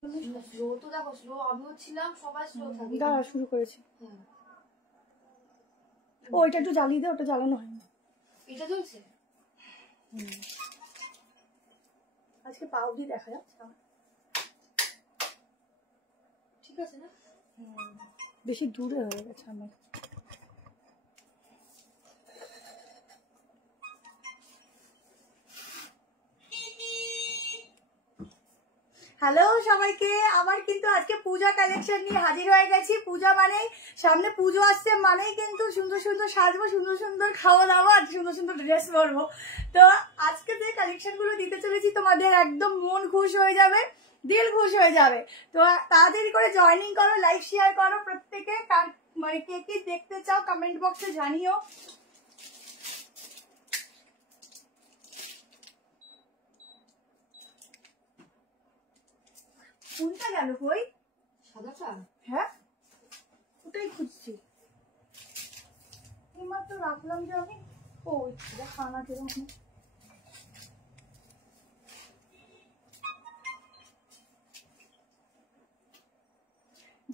Slow তো দেখো, slow আমিও ছিলাম, সবাই স্লো থাকে। দাঁড়া, শুরু করেছি। ও এটা একটু জ্বালিয়ে দে, ওটা জ্বালানো হয়নি। এটা চলছে আজকে পাউডি দেখা যাচ্ছে। ঠিক আছে না? বেশি দূরে হয়ে গেছে আমার। হ্যালো সবাইকে, আবার কিন্তু আজকে পূজা কালেকশন নিয়ে হাজির হয়ে গেছি। পূজা মানেই, সামনে পুজো আসছে মানেই কিন্তু সুন্দর সুন্দর সাজবো, সুন্দর সুন্দর খাওয়া দাওয়া, আর সুন্দর সুন্দর ড্রেস পরবো। তো আজকে যে কালেকশন গুলো দিতে চলেছি তোমাদের একদম মন খুশ হয়ে যাবে, দিল খুশ হয়ে যাবে। তো তাড়াতাড়ি করে জয়েনিং করো, লাইক শেয়ার করো প্রত্যেকে। মানে কে কি দেখতে চাও কমেন্ট বক্সে জানিও। কোনটা গেল কই? সাদাটা? হ্যাঁ ওটাই খুঁজছি, এইমাত্র রাখলাম যে আমি। ও খানা কিরকম।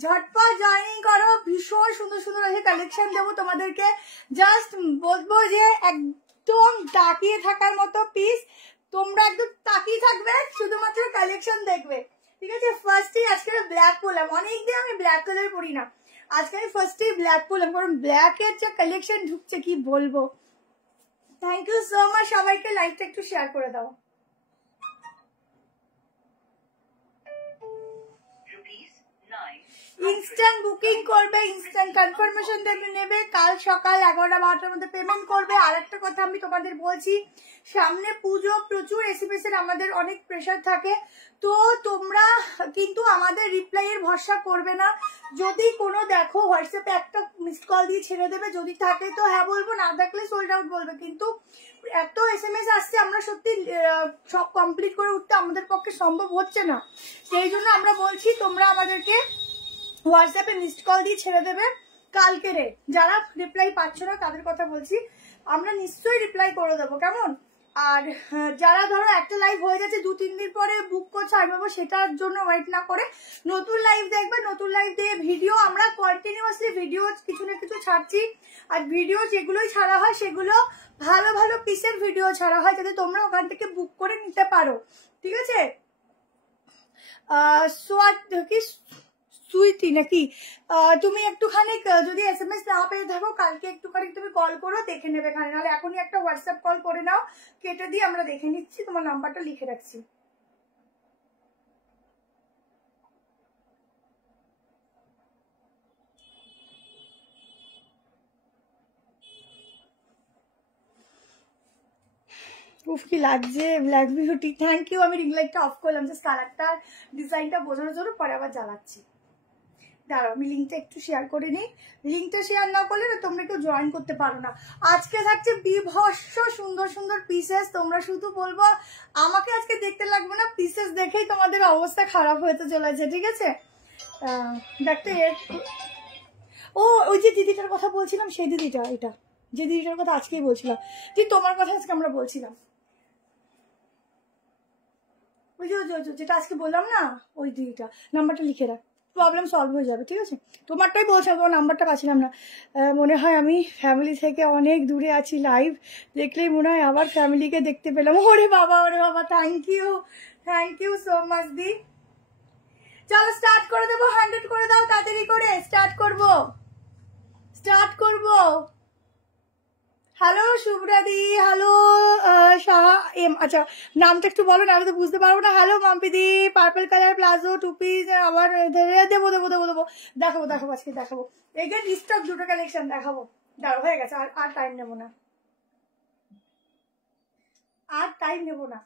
ঝটপট জয়েনিং করো, ভীষণ সুন্দর সুন্দর আছে কালেকশন দেবো তোমাদেরকে। জাস্ট বলবো যে একদম তাকিয়ে থাকার মতো পিস, তোমরা একদম তাকিয়ে থাকবে, শুধুমাত্র কালেকশন দেখবে, ঠিক আছে? ফার্স্টে আজকে ব্ল্যাক পরলাম, অনেকদিন আমি ব্ল্যাক কালার পরি না, আজকে আমি ফার্স্টে ব্ল্যাক পরলাম, কারণ ব্ল্যাকের যে কালেকশন ঢুকছে কি বলবো। থ্যাংক ইউ সো মাচ সবাইকে, লাইভটা একটু শেয়ার করে দাও। ইনস্ট্যান্ট বুকিং করবে, ইনস্ট্যান্ট কনফার্মেশন নেবে, কাল সকাল 11টা-12টার মধ্যে পেমেন্ট করবে। আর একটা কথা আমি তোমাদের বলছি, সামনে পুজো, প্রচুর এসএমএস এর আমাদের অনেক প্রেশার থাকে, তো তোমরা কিন্তু আমাদের রিপ্লাইয়ের ভরসা করবে না। যদি কোনো দেখো হোয়াটসঅ্যাপে একটা মিসড কল দিয়ে ছেড়ে দেবে, যদি থাকে তো হ্যাঁ বলবো, না থাকলে সোল্ড আউট বলবে। কিন্তু এত এসএমএস আসছে, আমরা সত্যি সব কমপ্লিট করে উঠতে আমাদের পক্ষে সম্ভব হচ্ছে না। সেই জন্য আমরা বলছি তোমরা আমাদেরকে হোয়াটসঅ্যাপে মিসড কল দিয়ে ছেড়ে দেবে কালকে রে। যারা রিপ্লাই পাচ্ছ না তাদের কথা বলছি, আমরা নিশ্চয়ই রিপ্লাই করে দেবো, কেমন? আর যারা ধরো একটা লাইভ হয়ে যাচ্ছে 2-3 দিন পরে বুক করছে, আমি বলবো সেটার জন্য ওয়েট না করে নতুন লাইভ দেখবে। নতুন লাইভ দিয়ে ভিডিও আমরা কন্টিনিউয়াসলি ভিডিও কিছু না কিছু ছাড়ছি, আর ভিডিও যেগুলোই ছাড়া হয় সেগুলো ভালো ভালো পিসের ভিডিও ছাড়া হয়, যাতে তোমরা ওখান থেকে বুক করে নিতে পারো, ঠিক আছে? সুইটি নাকি তুমি একটুখানি যদি এসএমএস না পেয়ে থাকো, কালকে একটুখানি তুমি কল করো, দেখে নেবে এখানে, নাহলে এখনই একটা হোয়াটসঅ্যাপ কল করে নাও, কেটে দিয়ে আমরা দেখে নিচ্ছি, তোমার নাম্বারটা লিখে রাখছি। উফ কি লাগছে ব্ল্যাক বিউটি, থ্যাংক ইউ। আমি রিং লাইটটা অফ করলাম জাস্ট কালারটা ডিজাইনটা বোঝানোর জন্য, পরে আবার জ্বালাচ্ছি। দাঁড়াও আমি লিঙ্কটা একটু শেয়ার করে নিই, লিঙ্কটা শেয়ার না করলে না তোমরা কেউ জয়েন করতে পারো না। আজকে থাকছে বিভৎস সুন্দর সুন্দর পিসেস, তোমরা শুধু বলবো আমাকে আজকে দেখতে লাগবে না, পিসেস দেখেই তোমাদের অবস্থা খারাপ হতে চলেছে, ঠিক আছে? দেখতে ও ওই যে দিদিটার কথা বলছিলাম, সেই দিদিটা, এটা যে দিদিটার কথা আজকেই বলছিলাম, ঠিক তোমার কথা আজকে আমরা বলছিলাম, ওই যে যেটা আজকে বললাম না, ওই দিদিটা। নাম্বারটা লিখে রাখ, প্রবলেম সলভ হয়ে যাবে, ঠিক আছে? তোমারটাই বলছিলাম, তোমার নাম্বারটা পাচ্ছিলাম না। মনে হয় আমি ফ্যামিলি থেকে অনেক দূরে আছি, লাইভ দেখলেই মনে হয় আবার ফ্যামিলিকে দেখতে পেলাম। ওরে বাবা, ওরে বাবা, থ্যাংক ইউ সো মাচ দি। চলো স্টার্ট করে দেবো, 100 করে দাও তাড়াতাড়ি করে, স্টার্ট করবো। হ্যালো শুভ্রাদি, হ্যালো শাহ এম, আচ্ছা নামটা একটু বলো, না তো বুঝতে পারবো না। হ্যালো মাম্পিদি, পার্পল কালার প্লাজো 2 পিস, আবার দেবো দেখাবো আজকে দেখাবো। এগেন স্টক দুটো কালেকশন দেখাবো, দাঁড়ো হয়ে গেছে, আর টাইম নেবো না,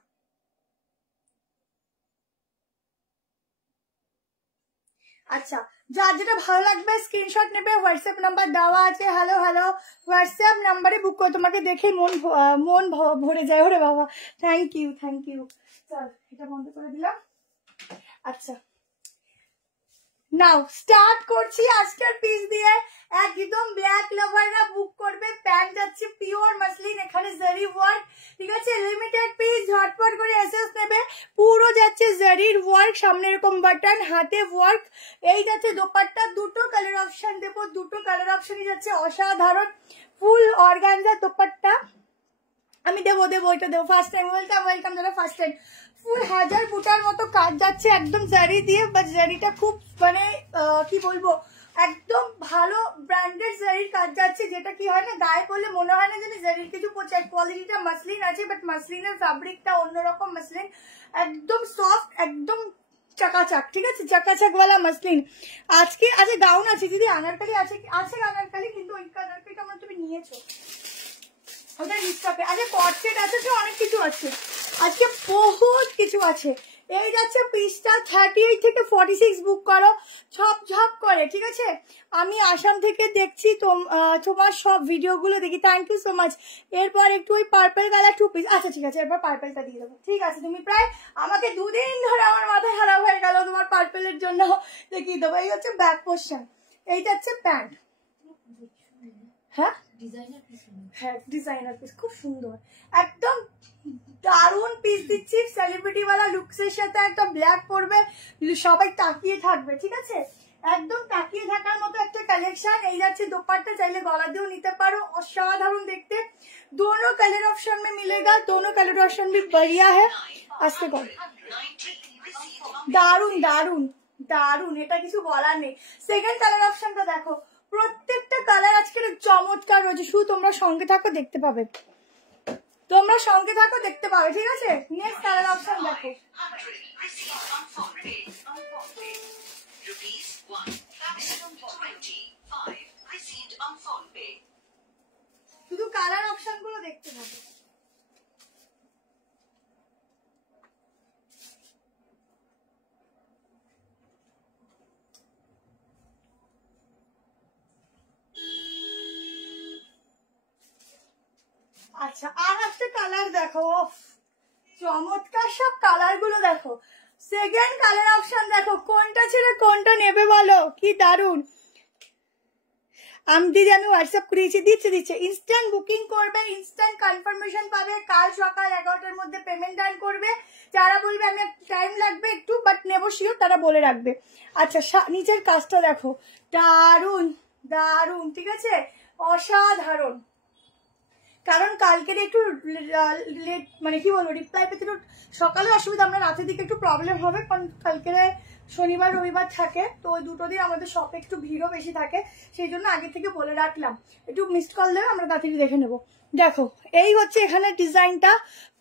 আচ্ছা যার যেটা ভালো লাগবে স্ক্রিনশট নেবে, হোয়াটসঅ্যাপ নাম্বার দেওয়া আছে। হ্যালো হোয়াটসঅ্যাপ নাম্বারে বুক করো, তোমাকে দেখে মন ভরে যায়। ওরে বাবা, থ্যাংক ইউ। চল এটা বন্ধ করে দিলাম। আচ্ছা নাও স্টার্ট করছি আজকের পিস দিয়ে। একদম ব্ল্যাক লাভাররা বুক করবে। প্যান্ট যাচ্ছে পিওর মাসলিন, এখানে জারি ওয়ার্ক, ঠিক আছে, লিমিটেড পিস, ঝটপট করে এসএস নেবে। পুরো যাচ্ছে জারির ওয়ার্ক, সামনে এরকম বাটন, হাতে ওয়ার্ক। এই যাচ্ছে দোপাট্টা, দুটো কালার অপশন দেবো, দুটো কালার অপশনই যাচ্ছে অসাধারণ। ফুল অর্গানজা দোপাট্টা আমি দেবো এটা দেবো। ফার্স্ট টাইম ওয়েলকাম যারা ফার্স্ট টাইম। ফুল হাজার বুটার মতো কাজ যাচ্ছে একদম জারি দিয়ে, বাট জারিটা খুব মানে কি বলবো, একদম ভালো ব্র্যান্ডেড জারির কাজ যাচ্ছে, যেটা কি হয় না গায়ে পড়লে মনে হয় না যে জারির কিছু পোচায়। কোয়ালিটিটা মাসলিন আছে, বাট মাসলিনের ফ্যাব্রিকটা অন্যরকম মাসলিন, একদম সফট, একদম চাকাচাক, ঠিক আছে, চাকাচাক ওয়ালা মাসলিন। আজকে আছে গাউন আছে দিদি, আনারকালি আছে আনারকালি, কিন্তু ওই আনারকালিটা আমার তুমি নিয়েছো ওটা রিস্টকে আছে, কট সেট আছে, অনেক কিছু আছে আজকে, বহুত কিছু আছে। এই যাচ্ছে পিসটা 38 থেকে 46 বুক করো ঝপ করে, ঠিক আছে। আমি আসাম থেকে দেখছি তোমার সব ভিডিওগুলো দেখি, থ্যাংক ইউ সো মাচ। এরপর একটু ওই পার্পল কালার 2 পিস, আচ্ছা ঠিক আছে, এরপর পার্পলটা দিয়ে দেবো, ঠিক আছে। তুমি প্রায় আমাকে 2 দিন ধরে আমার মাথায় খারাপ হয়ে গেল তোমার পার্পলের জন্য, দেখিয়ে দেবো। এই হচ্ছে ব্যাক পোর্শন, এইটা হচ্ছে প্যান্ট। হ্যাঁ ডিজাইনার পিস, খুব সুন্দর, একদম দারুন পিস দিচ্ছি। সেলিব্রিটি ওয়ালা লুকসের সাথে একটা ব্ল্যাক পরবে, সবাই তাকিয়ে থাকবে, ঠিক আছে, একদম তাকিয়ে থাকার মতো একটা কালেকশন। এই যাচ্ছে দোপাট্টা, চাইলে গলা দিয়েও নিতে পারো, অসাধারণ দেখতে। दोनों कलर ऑप्शन में मिलेगा, दोनों कलर ऑप्शन भी बढ़िया है। আস্তে কর, দারুন দারুন দারুন, এটা কিছু বলার নেই। সেকেন্ড কালার অপশনটা দেখো, প্রত্যেকটা কালার আজকের চমৎকার রয়েছে। শুধু তোমরা সঙ্গে থাকো, দেখতে পাবে, তোমরা সঙ্গে থাকো, দেখতে পাবে, ঠিক আছে। নেক্সট কালার অপশন দেখো, শুধু কালার অপশন গুলো দেখতে পাবে। আচ্ছা, আর একটা কালার দেখো, চমৎকার সব কালার গুলো দেখো। সেকেন্ড কালার অপশন দেখো, কোনটা ছেড়ে কোনটা নেবে বলো, কি দারুন। দিদি আমি হোয়াটসঅ্যাপ করিয়েছি, দিচ্ছে ইনস্ট্যান্ট বুকিং করবে, ইনস্ট্যান্ট কনফার্মেশন পাবে। কাল সকাল 11টার মধ্যে পেমেন্ট ডান করবে। যারা বলবে আমি টাইম লাগবে একটু বাট নেবো শিওর, তারা বলে রাখবে। আচ্ছা, নিচের কাজটা দেখো, দারুন দারুন, ঠিক আছে, অসাধারণ। কারণ কালকের একটু লেট, মানে কি বলবো, রিপ্লাই পেতে একটু সকালে অসুবিধা, আমরা রাতের দিকে একটু প্রবলেম হবে, কারণ কালকে শনিবার রবিবার থাকে, তো ওই দুটো দিন আমাদের শপে একটু ভিড়ও বেশি থাকে, সেই জন্য আগে থেকে বলে রাখলাম। একটু মিসড কল দেবে, আমরা তাড়াতাড়ি দেখে নেবো। দেখো, এই হচ্ছে এখানে ডিজাইনটা,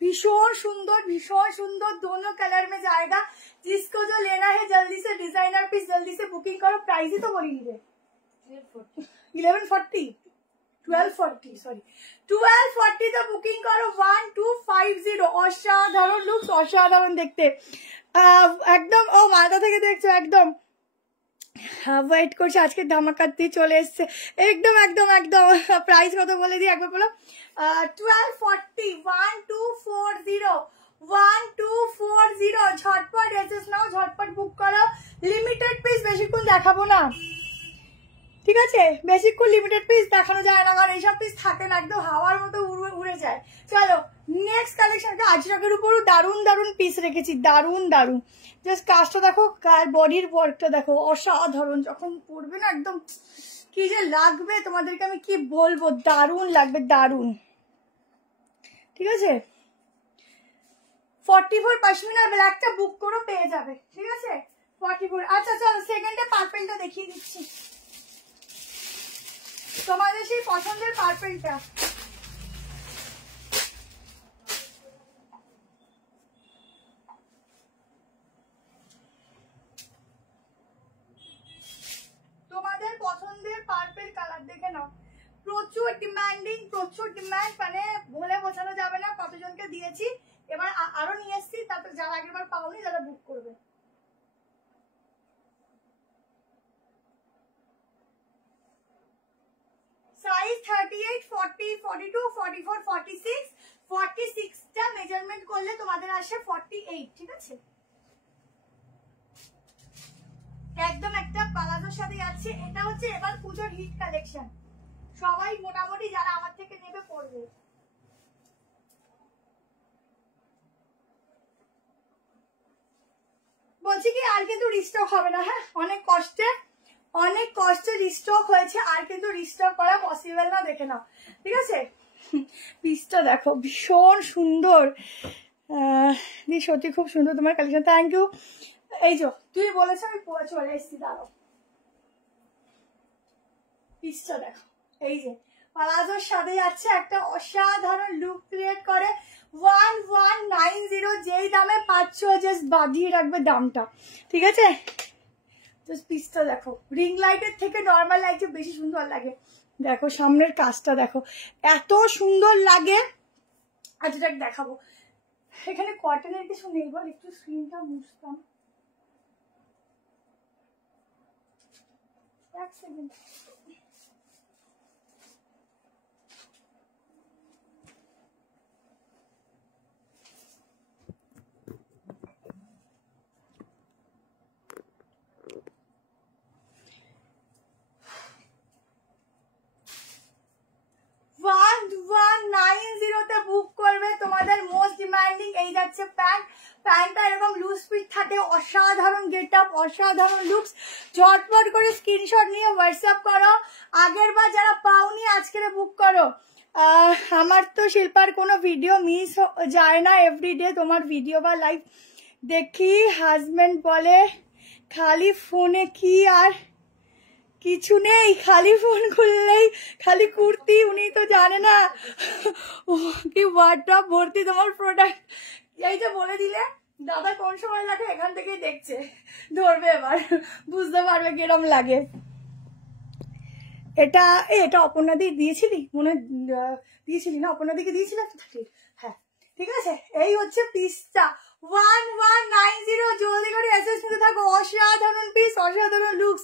ভীষণ সুন্দর, ভীষণ সুন্দর। दोनों कलर में जाएगा, जिसको जो लेना है जल्दी से डिजाइनर पीस जल्दी से बुकिंग करो। प्राइस ही तो बोली नहीं रे, 1240 সরি 1240 তো বুকিং করো। 1250, অসাধারণ লুক, অসাধারণ দেখতে, একদম। ও মালদা থেকে দেখছো, একদম ওয়েট করছে, আজকে ধামাকার দিয়ে চলে এসছে, একদম একদম একদম। প্রাইস কত বলে দিই একবার বলো, 1240, 1240, ঝটপট এসেস নাও, ঝটপট বুক করো। লিমিটেড পিস, বেশিক্ষণ দেখাবো না, ঠিক আছে, বেশিক্ষণ লিমিটেড পিস দেখানো যায় না, কারণ এইসব পিস থাকে না, একদম হাওয়ার মতো উড়ে যায়। চলো নেক্সট কালেকশনটা, আজরাকের উপরও দারুন দারুন পিস রেখেছি, দারুন দারুন। জাস্ট কাজটা দেখো, বডির ওয়ার্কটা দেখো, অসাধারণ। যখন পরবে না একদম কি যে লাগবে তোমাদেরকে আমি কি বলবো, দারুন লাগবে, দারুন, ঠিক আছে। 44 পশমিনা ব্ল্যাকটা বুক করো, পেয়ে যাবে, ঠিক আছে, 44। আচ্ছা চলো সেকেন্ডে পার্পেলটা দেখিয়ে দিচ্ছি, তোমাদের সেই পছন্দের পার্পেলটা। তোমাদের পছন্দের পার্পেল কালার দেখে নাও, প্রচুর ডিমান্ডিং, প্রচুর ডিমান্ড, মানে বলে বোঝানো যাবে না কতজনকে দিয়েছি। এবার আরো নিয়ে এসছি, তারপর যারা আগের বার পাওনি যারা বুক করবে। সাইজ 38, 40, 42, 44, 46, 46টা মেজারমেন্ট করলে তোমাদের আসে 48, ঠিক আছে। একদম একটা সাথে যাচ্ছে। এটা হচ্ছে এবার পুজোর হিট কালেকশন, সবাই মোটামুটি যারা আমার থেকে নেবে পড়বে। বলছি কি আর কিন্তু রিস্টক হবে না, হ্যাঁ অনেক কষ্টে রিস্টক হয়েছে, আর কিন্তু রিস্টক করা পসিবল না, দেখে নাও ঠিক আছে। পিসটা দেখো ভীষণ সুন্দর, সত্যি খুব সুন্দর তোমার কালেকশন, থ্যাংক ইউ। এই যে তুই বলেছ আমি চলে এসেছি, দাঁড়াও পিসটা দেখো, এই যে পালাজোর সাথে যাচ্ছে, একটা অসাধারণ লুক ক্রিয়েট করে। 1190 যেই দামে পাচ্ছ, জাস্ট বাঁধিয়ে রাখবে দামটা, ঠিক আছে। পিসটা দেখো, রিং লাইটের থেকে নর্মাল লাইটে বেশি সুন্দর লাগে। দেখো সামনের কাজটা দেখো, এত সুন্দর লাগে। আচ্ছা দেখ দেখাবো, এখানে কটনের কিছু নেই বল, একটু স্ক্রিনটা মুছতাম এক সেকেন্ড। বুক করবে, তোমাদের মোস্ট ডিমান্ডিং এই যাচ্ছে প্যান্ট। প্যান্টটা এরকম লুজ ফিট থাকে, অসাধারণ গেট আপ, অসাধারণ লুকস। ঝটপট করে স্ক্রিনশট নিয়ে হোয়াটসঅ্যাপ করো, আগের বার যারা পাওনি আজকে বুক করো। আমার তো শিল্পার কোনো ভিডিও মিস যায় না, এভরিডে তোমার ভিডিও বা লাইভ দেখি। হাজবেন্ড বলে খালি ফোনে কি আর কিছু নেই, খালি ফোন খুললেই খালি কুর্তি, উনি তো জানে না কি ওয়ার্ডরোব ভর্তি তোমার প্রোডাক্ট। এই যে বলে দিলে দাদা কোন সময় লাগে, এখান থেকেই দেখছে, ধরবে এবার, বুঝতে পারবে কিরম লাগে। এটা এটা অপর্ণাদি দিয়েছিলি, মনে দিয়েছিলি না, অপর্ণাদিকে দিয়েছিলাম, হ্যাঁ ঠিক আছে। এই হচ্ছে পিসটা 1190, জলদি করে এসএস নিতে থাকো। অসাধারণ পিস, অসাধারণ লুকস,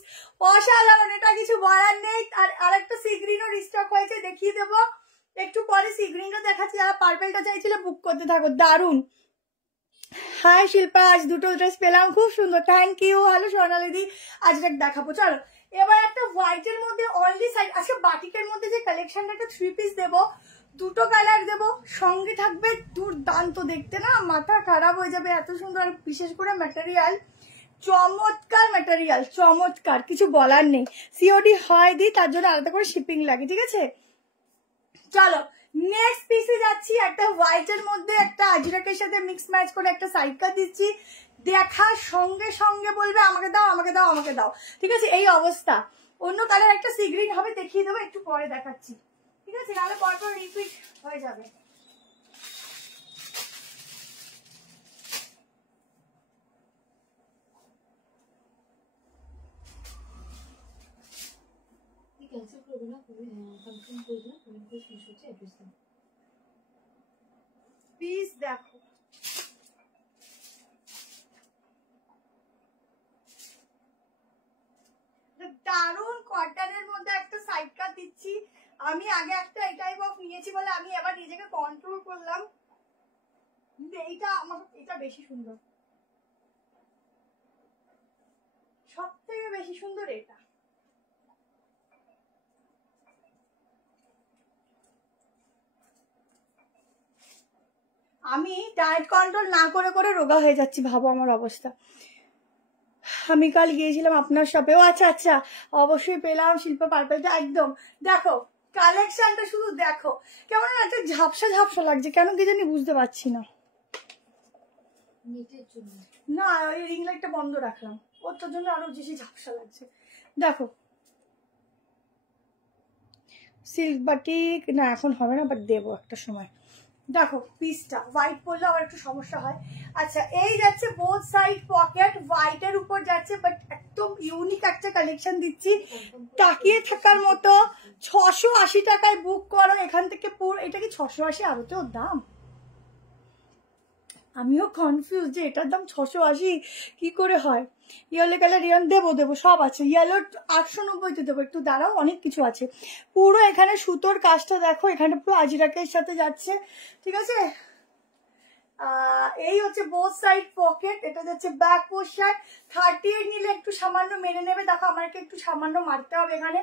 অসাধারণ, এটা কিছু বলার নেই। আর আরেকটা সি গ্রিনও রিস্টক হয়েছে, দেখিয়ে দেবো একটু পরে। সি গ্রিনও দেখাচ্ছি, যারা পার্পেলটা চাইছিল বুক করতে থাকো, দারুন। হাই শিল্পা, আজ দুটো ড্রেস পেলাম, খুব সুন্দর, থ্যাংক ইউ। হ্যালো সোনালিদি, আজ দেখাবো চলো। এবার একটা হোয়াইটের মধ্যে অনলি সাইড, আজকে বাটিকের মধ্যে যে কালেকশনটা, একটা 3 পিস দেবো, দুটো কালার দেবো, সঙ্গে থাকবে দুর্দান্ত দেখতে, না মাথা খারাপ হয়ে যাবে, এত সুন্দর। বিশেষ করে ম্যাটেরিয়াল চমৎকার, ম্যাটেরিয়াল চমৎকার, কিছু বলার নেই। সিওডি হয় দি, তার জন্য আলাদা করে শিপিং লাগে, ঠিক আছে। চলো নেক্সট পিসে যাচ্ছি, একটা হোয়াইটের মধ্যে একটা আজরাকের সাথে মিক্স ম্যাচ করে একটা সাইড কাট দিচ্ছি। দেখার সঙ্গে সঙ্গে বলবে আমাকে দাও, আমাকে দাও, আমাকে দাও, ঠিক আছে। এই অবস্থা। অন্য কালার একটা সি গ্রিন হবে, দেখিয়ে দেবো, একটু পরে দেখাচ্ছি, ঠিক আছে, নাহলে পরপর রিপিট হয়ে যাবে। ক্যান্সেল করবে না, কনফার্ম করবে না, কমেন্ট করে স্ক্রিনশট দিয়ে অ্যাড্রেস দাও। প্লিজ দেখো, দারুন কটনের মধ্যে একটা সাইড কাট দিচ্ছি। আমি আগে একটা এই টাইপ অফ নিয়েছি বলে আমি এবার নিজেকে কন্ট্রোল করলাম, এইটা আমার, এটা বেশি সুন্দর, সব থেকে বেশি সুন্দর এটা। আমি ডায়েট কন্ট্রোল না করে করে রোগা হয়ে যাচ্ছি, ভাবো আমার অবস্থা। আমি কাল গিয়েছিলাম আপনার শপেও, আচ্ছা আচ্ছা অবশ্যই পেলাম শিল্পা পার্পেলটা, একদম। দেখো কালেকশনটা শুধু দেখো, কেমন একটা ঝাপসা ঝাপসা লাগছে, কেন কি জানি বুঝতে পারছি না। নেটের জন্য না, ওই রিং লাইটটা বন্ধ রাখলাম, ওটার জন্য আরো বেশি ঝাপসা লাগছে। দেখো সিল্ক বাটিক না এখন হবে না, বাট দেবো একটা সময়। দেখো পিসটা হোয়াইট পরলে আবার একটু সমস্যা হয়। আচ্ছা এই যাচ্ছে বোথ সাইড পকেট, হোয়াইটের উপর যাচ্ছে, বাট একদম ইউনিক একটা কালেকশন দিচ্ছি, তাকিয়ে থাকার মতো। 680 টাকায় বুক করো এখান থেকে। পুরো এটা কি 680? আরো তো দাম, আমিও কনফিউজ যে এটার দাম 680 কি করে হয়। ইয়েলো কালার রিয়ন দেবো সব আছে, ইয়েলো 890 দেবো, একটু দাঁড়াও, অনেক কিছু আছে। পুরো এখানে সুতোর কাজটা দেখো, এখানে পুরো আজরাকের সাথে যাচ্ছে, ঠিক আছে। এই হচ্ছে বোথ সাইড পকেট, এটা যাচ্ছে ব্যাক পোর্শন। 38 নিলে একটু সামান্য মেনে নেবে, দেখো আমাকে একটু সামান্য মারতে হবে এখানে।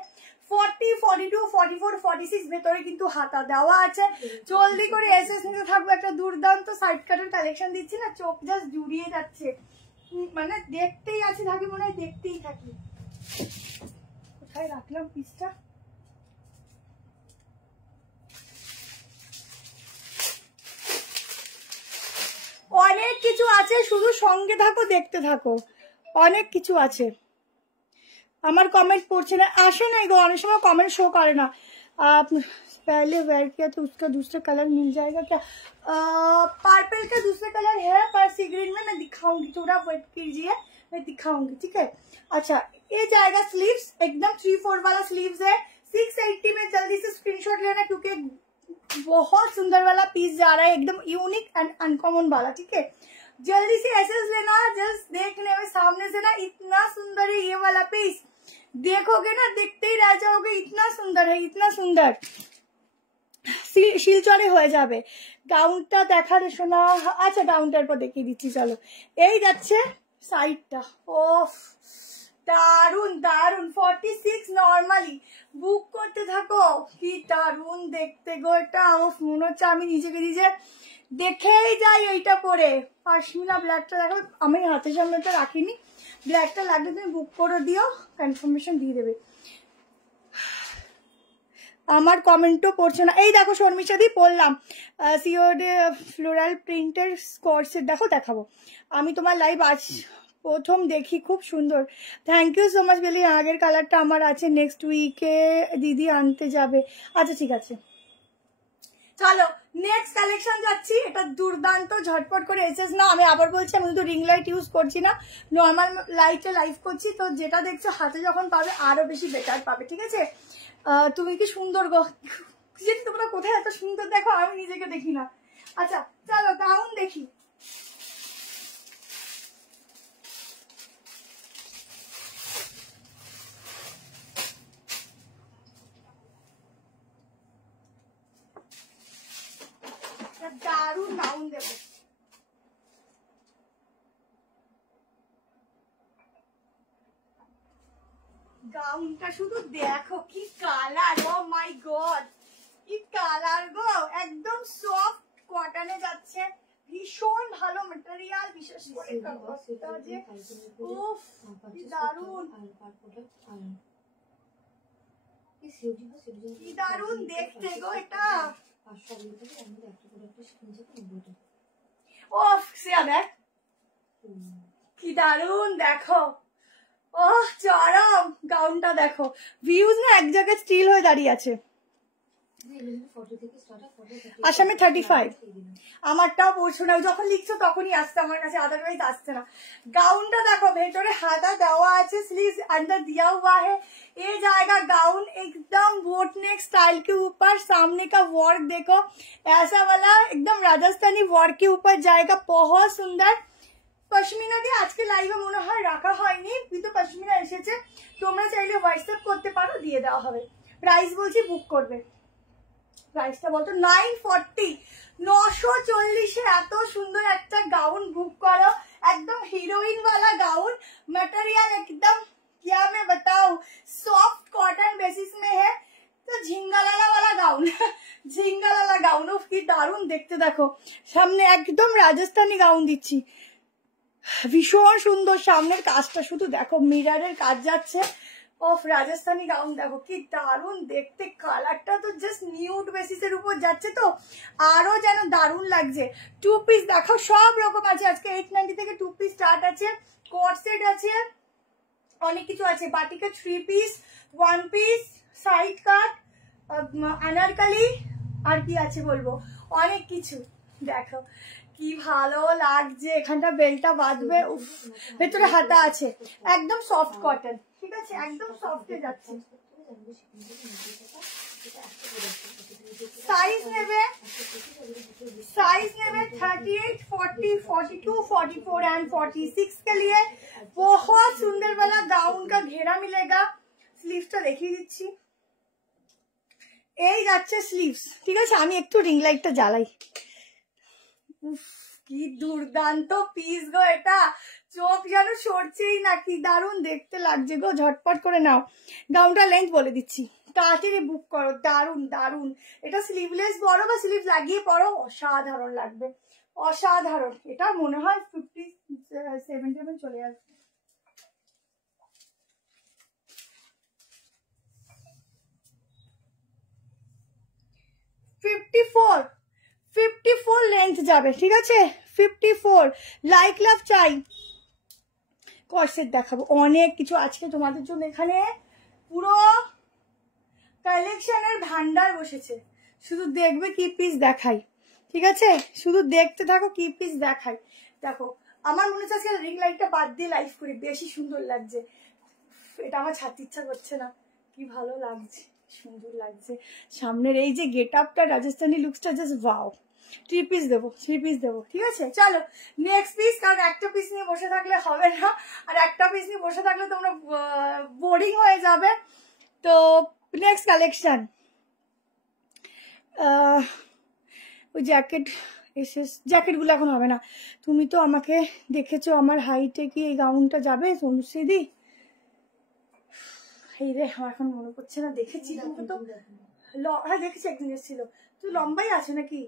40, 42, 44, 46 ভেতরে কিন্তু হাতা দেওয়া আছে। জলদি করে এসএস নিতে থাকবো। একটা দুর্দান্ত সাইড কাটের কালেকশন দিচ্ছি না, চোখ জাস্ট জুড়িয়ে যাচ্ছে, মানে দেখতেই আছি থাকি, মনে হয় দেখতেই থাকি। কোথায় রাখলাম পিসটা? অনেক কিছু আছে, শুধু সঙ্গে থাকো, দেখতে থাকো, অনেক কিছু আছে। আমার কমেंट পড়ছে না, আসে না গো, অনেক সময় কমেंट शो करे ना। आप पहले वेयर किया तो उसका दूसरा कलर मिल जाएगा क्या? पर्पल का दूसरा कलर है पर सी ग्रीन में मैं दिखाऊंगी, थोड़ा वेट कीजिए, मैं दिखाऊंगी, ठीक है। अच्छा, ये जाएगा स्लीव्स, एकदम 3/4 वाला स्लीव्स है। 680 में जल्दी से स्क्रीनशॉट लेना, क्योंकि बहुत सुंदर वाला पीस जा रहा है, एकदम यूनिक एंड अनकॉमन वाला, ठीक है। जल्दी से एसेस लेना, जस्ट देखने में सामने से ना इतना सुंदर है ये वाला पीस, देखोगे ना देखते ही रह जाओगे, इतना सुंदर है, इतना सुंदर। শিলচরে হয়ে যাবে। গাউনটা দেখার শোনা, আচ্ছা গাউনটার পর দেখিয়ে দিচ্ছি, চলো। এই যাচ্ছে সাইডটা, ওফ দারুন দারুন। 46 নর্মালি, বুক করতে থাকো, কি দারুন দেখতে গো এটা। ওফ, মনে হচ্ছে আমি নিজেকে নিজে দেখেই যাই ওইটা পরে। পাশমিনা ব্ল্যাকটা দেখো, আমি হাতের সামনেটা রাখিনি, ব্ল্যাকটা লাগলে তুমি বুক করে দিও, কনফার্মেশন দিয়ে দেবে। আমার কমেন্টও পড়ছে না। এই দেখো শর্মিষ্ঠা দি পড়লাম, সিওডে ফ্লোরাল প্রিন্টের স্কর্টসের, দেখো দেখাবো আমি তোমার লাইভ আজ প্রথম দেখি, খুব সুন্দর। থ্যাংক ইউ সো মাচ বেলি। আগের কালারটা আমার আছে, নেক্সট উইকে দিদি আনতে যাবে। আচ্ছা ঠিক আছে, চলো নেক্সট কালেকশন যাচ্ছি। এটা দুর্দান্ত, ঝটপট করে এসেস না। আমি আবার বলছি, আমি কিন্তু রিং লাইট ইউজ করছি না, নর্মাল লাইটে লাইভ করছি, তো যেটা দেখছো হাতে যখন পাবে আরো বেশি বেটার পাবে, ঠিক আছে। তুমি কি সুন্দর গো, তোমরা কোথায় এত সুন্দর দেখো, আমি নিজেকে দেখি না। আচ্ছা চলো গাউন দেখি। দারুন গাউন দেবো। গাউনটা শুধু দেখো, কি কালার, ও মাই গড, কি কালার গো, একদম সফট কটনে যাচ্ছে, ভীষণ ভালো ম্যাটেরিয়াল, বিশেষ করে কাপড়টা যে উফ কি দারুন, কি দারুন দেখতে গো এটা। ওফ সিয়া দেখ কি দারুন, দেখো ও চরম। গাউনটা দেখো, ভিউজ না এক জায়গায় স্টিল হয়ে দাঁড়িয়ে আছে। আসামে 35, আমারটাও পড়ছো না, যখন লিখছো তখনই আসছে আমার কাছে, अदरवाइज আসছে না। गाउनটা देखो, ভেতরে হাতা দেওয়া আছে, स्लीव्स अंदर दिया हुआ है। ये जाएगा गाउन एकदम बोट नेक स्टाइल के ऊपर, सामने का वर्क देखो, ऐसा वाला एकदम राजस्थानी वर्क के ऊपर जाएगा, बहुत सुंदर। पश्मीना দিয়ে আজকে লাইভে মনে হয় রাখা হয়নি, কিন্তু পশমিনা এসেছে, তোমরা চাইলে হোয়াটসঅ্যাপ করতে পারো, দিয়ে দেওয়া হবে। প্রাইস বলছি, বুক করবে। প্রাইসটা বলতো 940, 940 এত সুন্দর একটা গাউন বুক করো, একদম হিরোইন वाला गाउन, मटेरियल एकदम क्या मैं बताऊं, सॉफ्ट कॉटन बेसिस में है, तो झिंगालाला वाला गाउन झिंगालाला गाउन, কি দারুন দেখতে। দেখো সামনে একদম রাজস্থানী গাউন দিচ্ছি, ভীষণ সুন্দর। সামনের কাজটা শুধু দেখো, মিররের কাজ যাচ্ছে, অফ রাজস্থানী গাউন দেখো কি দারুন দেখতে, কালারটা তো জাস্ট নিউড বেসিসের উপর যাচ্ছে, তো আরো যেন দারুন লাগছে। 2 পিস দেখো, সব রকম আছে আজকে। 890 থেকে 2 পিস স্টার্ট আছে, কোট সেট আছে, অনেক কিছু আছে। বাটিকা 3 piece, 1 piece, side cut, anarkali, আর কি আছে বলবো, অনেক কিছু। দেখো কি ভালো লাগছে, এখানটা বেলটা বাঁধবে, উফ, ভেতরে হাতা আছে, একদম সফট কটন, ঠিক আছে, একদম সফটে যাচ্ছে। সাইজ নেবে 38, 40, 42, 44 एंड 46 के लिए बहुत सुंदर वाला गाउन का घेरा मिलेगा। स्लीव्सটা দেখিয়ে দিচ্ছি, এই যাচ্ছে স্লিভস, ঠিক আছে। আমি একটু রিং লাইটটা জ্বালাই, উফ কি কি দুর্দান্ত পিস গো, এটা চোখ যেন সরছেই না, কি দারুণ দেখতে লাগছে গো। ঝটপট করে নাও, গাউনটা লেন্থ বলে দিচ্ছি, তাড়াতাড়ি বুক করো। দারুণ দারুণ, এটা স্লিভলেস পরো বা স্লিভ লাগিয়ে পরো, অসাধারণ লাগবে, অসাধারণ। এটা মনে হয় 57 চলে আসবে। ফিফটি ফোর লেন্থ যাবে, ঠিক আছে? 54 লাইক লাভ চাই। কর্সেট দেখাবো অনেক কিছু আজকে তোমাদের জন্য, এখানে পুরো কালেকশনের ভান্ডার বসেছে। শুধু দেখবে কি পিস দেখাই, ঠিক আছে? শুধু দেখতে থাকো কি পিস দেখাই। দেখো আমার মনে হচ্ছে আজকে রিং লাইটটা বাদ দিয়ে লাইভ করি, বেশি সুন্দর লাগছে। এটা আমার ছাড়তে ইচ্ছা করছে না, কি ভালো লাগছে, সুন্দর লাগছে। সামনের এই যে গেট আপটা, রাজস্থানি লুকসটা জাস্ট ওয়াও। 3 পিস দেবো, 3 পিস দেবো, ঠিক আছে? চলো নেক্সট পিস, কারণ একটা পিস নিয়ে বসে থাকলে হবে না, আর একটা পিস নিয়ে বসে থাকলে তোমরা বোরিং হয়ে যাবে। তো নেক্সট কালেকশন, ওই জ্যাকেট জ্যাকেটগুলো এখন হবে না। তুমি তো আমাকে দেখেছো আমার হাইটে, কি এই গাউনটা যাবে তনুশ্রীদি? এই রে আমার এখন মনে পড়ছে না, দেখেছি তুমি তো, হ্যাঁ দেখেছি, একদিন এসেছিল। তুই লম্বাই আছে নাকি?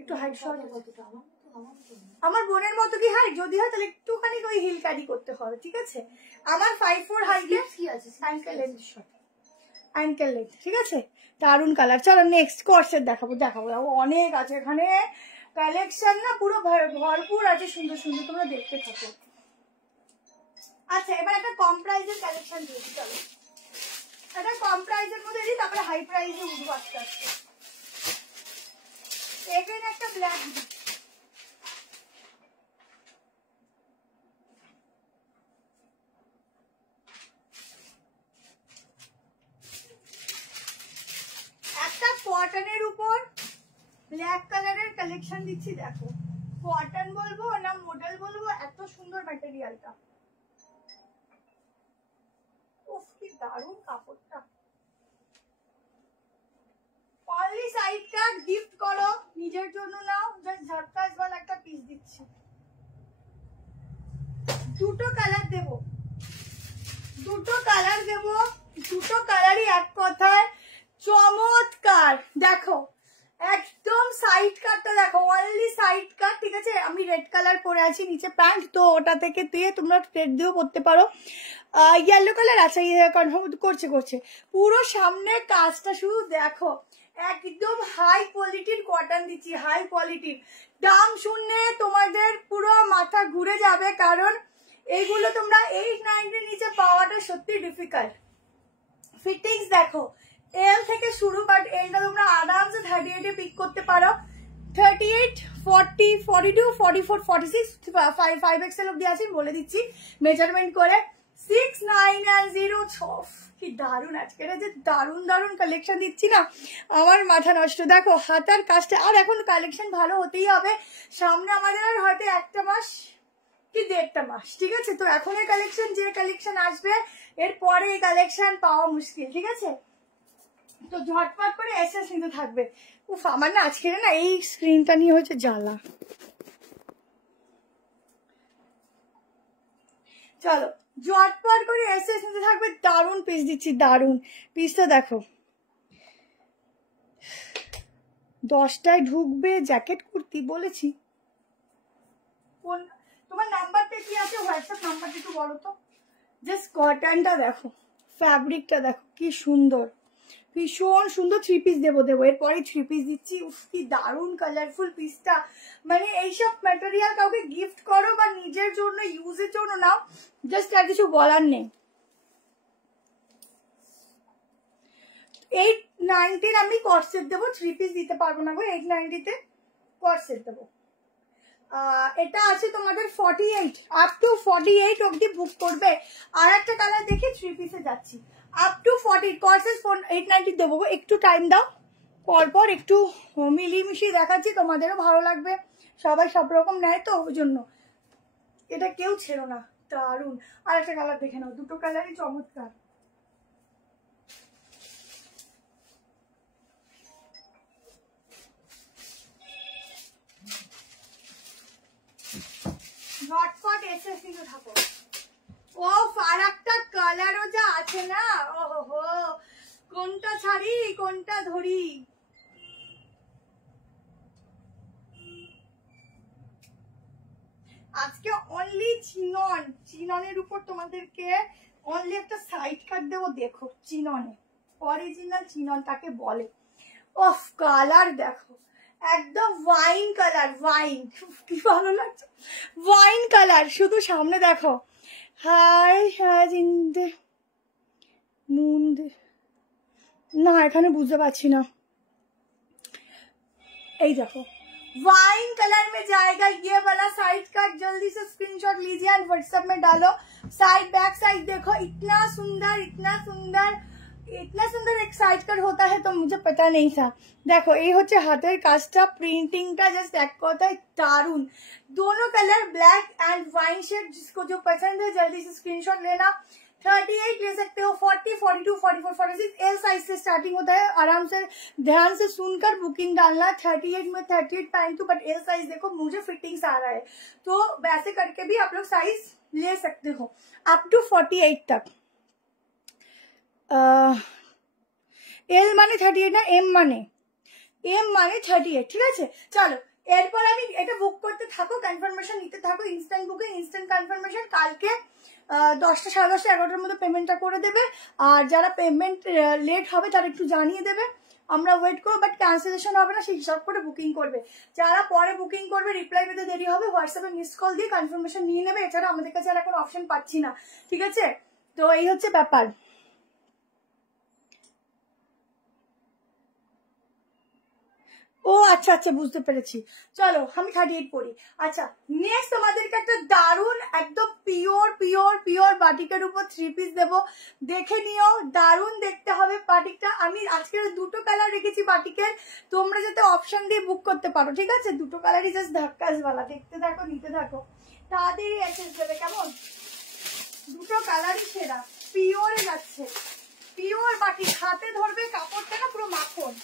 একটু হাইট শর্ট, আমার বোনের মতো কি হাইট? যদি হয় তাহলে একটুখানি ওই হিল ক্যারি করতে হবে, ঠিক আছে? আমার 5'4" হাইটে, ankle length short, ankle length, ঠিক আছে? দারুন কালার। চলো নেক্সট কর্সেট দেখাবো, অনেক আছে এখানে কালেকশন, না পুরো ভরপুর আছে, সুন্দর সুন্দর, তোমরা দেখতে থাকো। আচ্ছা এবার একটা কম প্রাইজের কালেকশন দিয়েছি, চলো একটা কম প্রাইজের মধ্যে দিই, তারপরে হাই প্রাইজে উঠবো আস্তে আস্তে। এখানে একটা ব্ল্যাক, একটা কটনের উপর ব্ল্যাক কালারের কালেকশন দিচ্ছি। দেখো কটন বলবো না মডেল বলবো, এত সুন্দর ম্যাটেরিয়ালটা, উফ কি দারুণ কাপড়টা। অনলি সাইড কাট গিফট করো, নিজের জন্য নাও, জাস্ট ঝটকাস वाला একটা পিস দিচ্ছি। দুটো কালার দেব, দুটো কালার দেব, দুটো কালারই এক কথায় চমৎকার। দেখো একদম সাইড কাটটা দেখো, অনলি সাইড কাট, ঠিক আছে? আমি রেড কালার পরে আছি, নিচে প্যান্ট, তো ওটা থেকে দিয়ে তোমরা রেড দিয়েও পরতে পারো। ইয়েলো কালার আছে, কনফার্ম করছে। পুরো সামনের কাজটা শুধু দেখো, একদম হাই কোয়ালিটির কটন দিচ্ছি, হাই কোয়ালিটির। দাম শুনলে তোমাদের পুরো মাথা ঘুরে যাবে, কারণ এইগুলো তোমরা 890 নিচে পাওয়াটা সত্যি ডিফিকাল্ট। ফিটিংস দেখো এল থেকে শুরু, বাট এলটা তোমরা আরামসে 38-এ পিক করতে পারো। 38, 40, 42, 44, 46, 5XL অব্দি আছে, বলে দিচ্ছি মেজারমেন্ট করে। 6, 9 and 0, কি দারুণ আজকে যে দারুণ দারুণ কালেকশন দিচ্ছি না, আমার মাথা নষ্ট। দেখো হাতার কাজটা, আর এখন কালেকশন ভালো হতেই হবে, সামনে আমাদের আর হয়তো 1 মাস কি 1.5 মাস, ঠিক আছে? তো এখন এই কালেকশন, যে কালেকশন আসবে এরপরে এই কালেকশন পাওয়া মুশকিল, ঠিক আছে? তো ঝটপট করে এসএস নিতে থাকবে। উফ আমার না আজকে না এই স্ক্রিনটা নিয়ে হচ্ছে জ্বালা। চলো ঝটপট করে এসএস নিতে থাকবে, দারুণ পিস দিচ্ছি, দারুণ পিসটা দেখো। 10টায় ঢুকবে জ্যাকেট কুর্তি বলেছি। কোন তোমার নাম্বারটা কি আছে, হোয়াটসঅ্যাপ নাম্বারটা একটু বলো তো। জাস্ট কটনটা দেখো, ফ্যাব্রিকটা দেখো কি সুন্দর, ভীষণ সুন্দর। 3 পিস দেবো, এরপরে 3 পিস দিচ্ছি। উফ কি দারুণ কালারফুল পিসটা, মানে এইসব ম্যাটেরিয়াল কাউকে গিফট করো বা নিজের জন্য ইউজের জন্য নাও, জাস্ট আর কিছু বলার নেই। 890 আমি কর্সেট দেবো, 3 পিস দিতে পারবো না গো, 890-তে কর্সেট দেবো। এটা আছে তোমাদের 48, আপ টু 48 অব্দি বুক করবে। আর একটা কালার দেখি 3 পিসে যাচ্ছি, আপ টু 40 কর্সেস 890 দেবো। একটু টাইম দাও, পরপর একটু মিলিয়ে দেখাচ্ছি, তোমাদেরও ভালো লাগবে, সবাই সব রকম নেয় তো ওই জন্য। এটা কেউ ছেড়ো না, দারুণ। আর একটা কালার দেখে নাও, দুটো কালারই চমৎকার। কালারও যা আছে না, ওহো কোনটা ছাড়ি কোনটা ধরি। আজকে অনলি চিনন, চিননের উপর তোমাদেরকে অনলি একটা সাইড কাট দেবো। দেখো চিননে, অরিজিনাল চিনন কাকে বলে। অফ কালার দেখো একদম ওয়াইন কালার, ওয়াইন, কি ভালো লাগছে ওয়াইন কালার। শুধু সামনে দেখো, হাই হ্যাজ ইন দে মুন দে, না এখানে বুঝতে পারছি না। এই देखो वाइन कलर में जाएगा ये वाला साइड कट। जल्दी से स्क्रीनशॉट लीजिए एंड व्हाट्सएप में डालो। साइड बैक साइड देखो इतना सुंदर, इतना सुंदर, इतना सुंदर एक साइड कट होता है तो मुझे पता नहीं था। देखो ये होच्छे हाथेर काजटा, प्रिंटिंगटा जस्ट एक कथाय दारुण। दोनों colour black and wine shade, जिसको जो पसंद है जल्दी से स्क्रीनशॉट लेना। 38 ले सकते हो, 40, 42, 44, 46 एल साइज से स्टार्टिंग होता है। आराम से ध्यान से सुनकर बुकिंग डालना। 38 में 38 पहन तू, बट एल साइज देखो मुझे फिटिंग्स आ रहा है, तो वैसे करके भी आप लोग साइज ले सकते हो अप टू 48 तक। एल माने 38 ना, एम माने 38, ठीक है। चलो এরপর আমি এটা বুক করতে থাকো, কনফার্মেশন নিতে থাকো, ইনস্ট্যান্ট বুকিং, ইনস্ট্যান্ট কনফার্মেশন। কালকে 10টা, 10:30, 11টার মধ্যে পেমেন্টটা করে দেবে। আর যারা পেমেন্ট লেট হবে তারা একটু জানিয়ে দেবে, আমরা ওয়েট করবো, বাট ক্যান্সেলেশন হবে না, সেই হিসাব করে বুকিং করবে। যারা পরে বুকিং করবে রিপ্লাই পেতে দেরি হবে, হোয়াটসঅ্যাপে মিস কল দিয়ে কনফার্মেশন নিয়ে নেবে। এছাড়া আমাদের কাছে আর এখন অপশন পাচ্ছি না, ঠিক আছে। তো এই হচ্ছে ব্যাপার। ও আচ্ছা আচ্ছা বুঝতে পেরেছি। চলো আমি 38 পড়ি। আচ্ছা নেক্সট তোমাদেরকে একটা দারুণ একদম পিওর পিওর পিওর বাটিকের উপর 3 পিস দেবো, দেখে নিও। দারুণ দেখতে হবে বাটিকটা। আমি আজকে দুটো কালার রেখেছি বাটিকের, তোমরা যাতে অপশন দিয়ে বুক করতে পারো, ঠিক আছে। দুটো কালারই জাস্ট ধাক্কাসওয়ালা, দেখতে থাকো, নিতে থাকো, তাড়াতাড়ি এসে যাবে, কেমন। দুটো কালারই সেরা, পিওরে যাচ্ছে, পিওর বাটিক। হাতে ধরবে কাপড়টা না পুরো মাখন।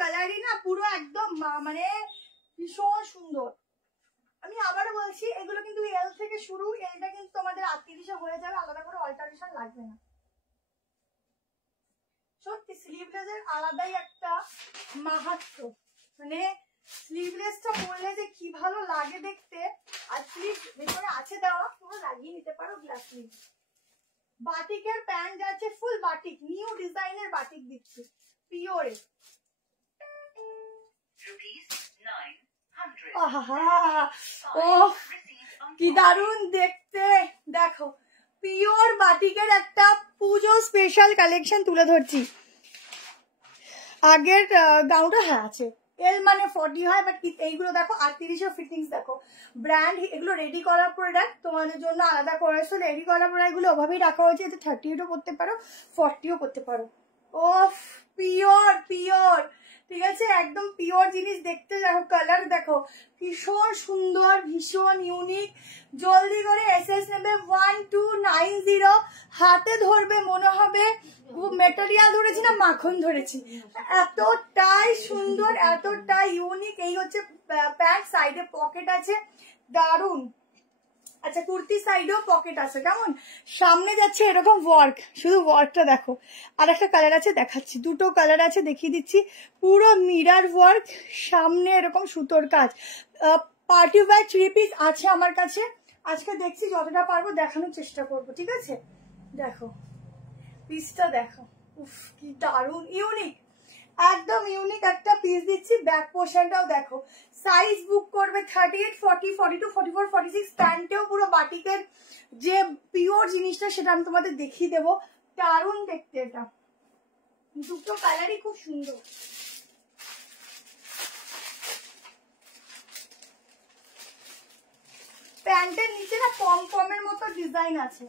কালারই না পুরো একদম মানে ভীষণ সুন্দর। আমি আবারও বলছি এগুলো কিন্তু এল থেকে শুরু, এলটা কিন্তু তোমাদের 38 হয়ে যাবে, আলাদা করে অল্টারেশন লাগবে না। সত্যি স্লিভলেসের আলাদাই একটা মাহাত্ম্য, মানে স্লিভলেসটা পরলে যে কি ভালো লাগে দেখতে। আর স্লিভ ভেতরে আছে দেওয়া, তোমরা লাগিয়ে নিতে পারো গ্লাস স্লিভ। বাটিকের প্যান্ট যাচ্ছে ফুল বাটিক, নিউ ডিজাইনের বাটিক দিচ্ছি পিওরে। কি দারুণ দেখতে, দেখো পিওর বাটিকের একটা পুজো স্পেশাল কালেকশন তুলে ধরছি। আগের গাউনটা হ্যাঁ আছে, এল মানে 40 হয়, বাট এইগুলো দেখো 38 ফিটিংস দেখো। ব্র্যান্ড এগুলো রেডি করা প্রোডাক্ট, তোমাদের জন্য আলাদা করেছো। রেডি করা প্রোডাক্ট গুলো ওভাবেই রাখা হয়েছে, এতে 38ও করতে পারো, 40ও করতে পারো। ও পিওর পিওর, ঠিক আছে, একদম পিওর জিনিস। দেখতে দেখো, কালার দেখো ভীষণ সুন্দর, ভীষণ ইউনিক। জলদি করে এসএস নেবে 1290। হাতে ধরবে মনে হবে মেটেরিয়াল ধরেছি না মাখন ধরেছি, এতটাই সুন্দর, এতটাই ইউনিক। এই হচ্ছে প্যান্ট, সাইডে পকেট আছে, দারুন। আচ্ছা কুর্তি সাইডেও পকেট আছে, কেমন। সামনে যাচ্ছে এরকম ওয়ার্ক, শুধু ওয়ার্কটা দেখো। আর একটা কালার আছে দেখাচ্ছি, দুটো কালার আছে দেখিয়ে দিচ্ছি। পুরো মিরার ওয়ার্ক, সামনে এরকম সুতোর কাজ। পার্টি ওয়্যার 3 পিস আছে আমার কাছে, আজকে দেখছি যতটা পারবো দেখানোর চেষ্টা করব, ঠিক আছে। দেখো পিসটা দেখো, উফ কি দারুণ ইউনিক, একদম ইউনিক একটা পিস দিচ্ছি। ব্যাক পোর্শনটাও দেখো। সাইজ বুক করবে 38, 40, 42, 44, 46। প্যান্টেও পুরো বাটিকের যে পিওর জিনিসটা সেটা আমি তোমাদের দেখিয়ে দেবো। দারুণ দেখতে, এটা দুটো কালারই খুব সুন্দর। প্যান্টের নিচে না পমের মতো ডিজাইন আছে,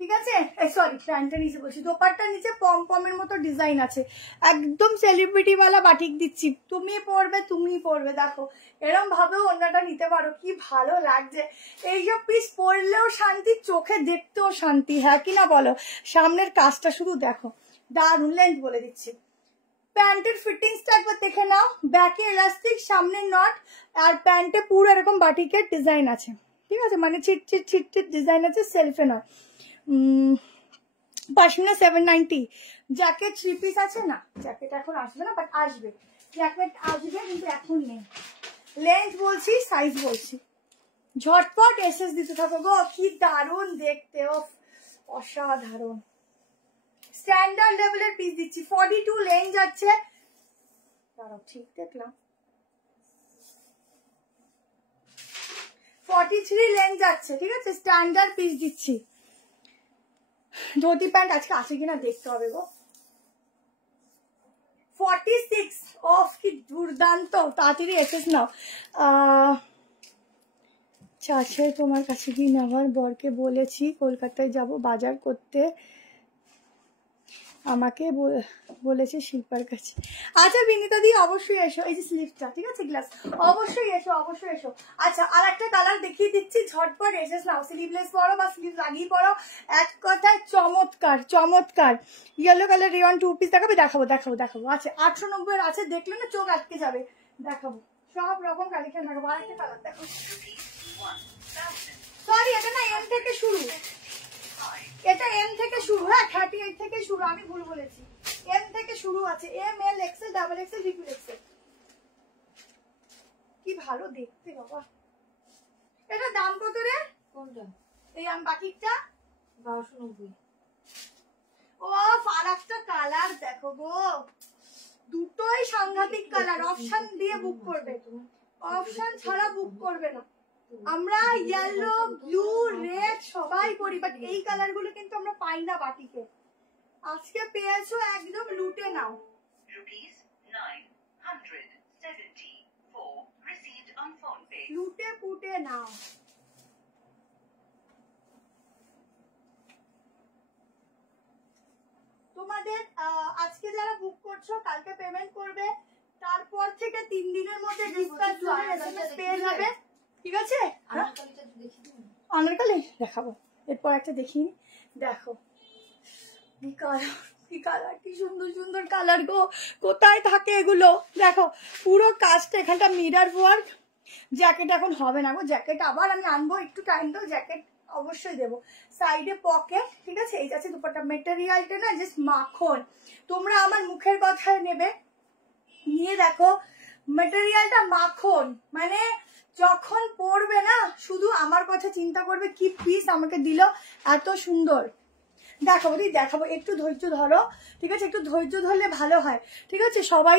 ঠিক আছে। সরি প্যান্টের নিচে বলছি, দোপাট্টার নিচে পমের মতো ডিজাইন আছে। একদম সেলিব্রিটি ওয়ালা বাটিক দিচ্ছি, তুমি পরবে। দেখো এরকম ভাবেও অন্যটা নিতে পারো, কি ভালো লাগছে। এইসব পিস পরলেও শান্তি, চোখে দেখতেও শান্তি, হ্যাঁ কি না বলো। সামনের কাজটা শুধু দেখো, দারুণ। লেন্থ বলে দিচ্ছি, প্যান্টের ফিটিংসটা একবার দেখে নাও, ব্যাকে এলাস্টিক, সামনে নট, আর প্যান্টে পুরো এরকম বাটিকের ডিজাইন আছে, ঠিক আছে, মানে ছিট ডিজাইন আছে, সেলফে নয়। পশমিনা 790। জ্যাকেট 3 পিস আছে না, জ্যাকেট এখন আসবে না, বাট আসবে, জ্যাকেট আসবে কিন্তু এখন নেই। লেন্থ বলছি, সাইজ বলছি, ঝটপট এসএস দিতে থাকো গো। কি দারুণ দেখতে, অসাধারণ। স্ট্যান্ডার্ড লেভেলের পিস দিচ্ছি। 42 লেন্থ যাচ্ছে, দাঁড়াও ঠিক দেখলাম, 43 লেন্থ যাচ্ছে, ঠিক আছে, স্ট্যান্ডার্ড পিস দিচ্ছি। ধুতি প্যান্ট আজকে আছে কিনা দেখতে হবে গো। 46 অফ, কি দুর্দান্ত, তাড়াতাড়ি এসেস নাও। আচ্ছা, তোমার কাছে কি নেওয়ার, বরকে বলেছি কলকাতায় যাব বাজার করতে, আমাকে বলেছে শিল্পার কাছে। আচ্ছা বিনীতা দি অবশ্যই এসো, এই যে স্লিভটা, ঠিক আছে, গ্লাস, অবশ্যই এসো, অবশ্যই এসো। আচ্ছা আর একটা কালার দেখিয়ে দিচ্ছি, ঝটপট এসেস নাও, স্লিভলেস পরো বা স্লিভ লাগিয়ে পরো, এক কথায় চমৎকার চমৎকার। ইয়েলো কালার রিয়ন 2 পিস দেখাবে, দেখাবো। আচ্ছা 890 আছে, দেখলে না চোখ আটকে যাবে, দেখাবো সব রকম কালেকশন দেখাবো। আর একটা কালার দেখো, সরি এটা না এম থেকে শুরু, এটা এম থেকে শুরু, হ্যাঁ 38 থেকে শুরু, আমি ভুল বলেছি, এম থেকে শুরু আছে, M L XL double XL triple XL. কি ভালো দেখতে বাবা। এটা দাম কত রে? কোনটা? এই বাকিটা 1290। ও ফারাকটা কালার দেখো গো, দুটোই সাংঘাতিক কালার। অপশন দিয়ে বুক করবে, অপশন ছাড়া বুক করবে না। আমরা ইয়েলো, ব্লু, রেড সবাই করি, বাট এই কালার গুলো কিন্তু আমরা পাই না বাটিকে। আজকে পেয়েছো, একদম লুটে নাও। লুটে পুটে নাও। তোমাদের আজকে যারা বুক করছো কালকে পেমেন্ট করবে, তারপর থেকে 3 দিনের মধ্যে ডিসকাউন্ট এসএমএস পেয়ে যাবে, ঠিক আছে? অনারকালি দেখাবো, এরপর একটা দেখিনি, দেখো কি কালার, কি সুন্দর সুন্দর কালার গো। কোথায় থাকে এগুলো, দেখো পুরো কাজটা, এখানটা মিরর ওয়ার্ক। জ্যাকেট এখন হবে না গো, জ্যাকেট আবার আমি আনবো, একটু টাইম দাও, জ্যাকেট অবশ্যই দেবো। সাইডে পকেট, ঠিক আছে, এই যাচ্ছে দুপাট্টা। মেটেরিয়ালটা না জাস্ট মাখন, তোমরা আমার মুখের কথায় নেবে, নিয়ে দেখো মেটেরিয়ালটা মাখন, মানে যখন পরবে না শুধু আমার কথা চিন্তা করবে, কি পিস আমাকে দিল, এত সুন্দর। দেখাবো, একটু ধৈর্য ধরো, ঠিক আছে, একটু ধৈর্য ধরলে ভালো হয়, ঠিক আছে। সবাই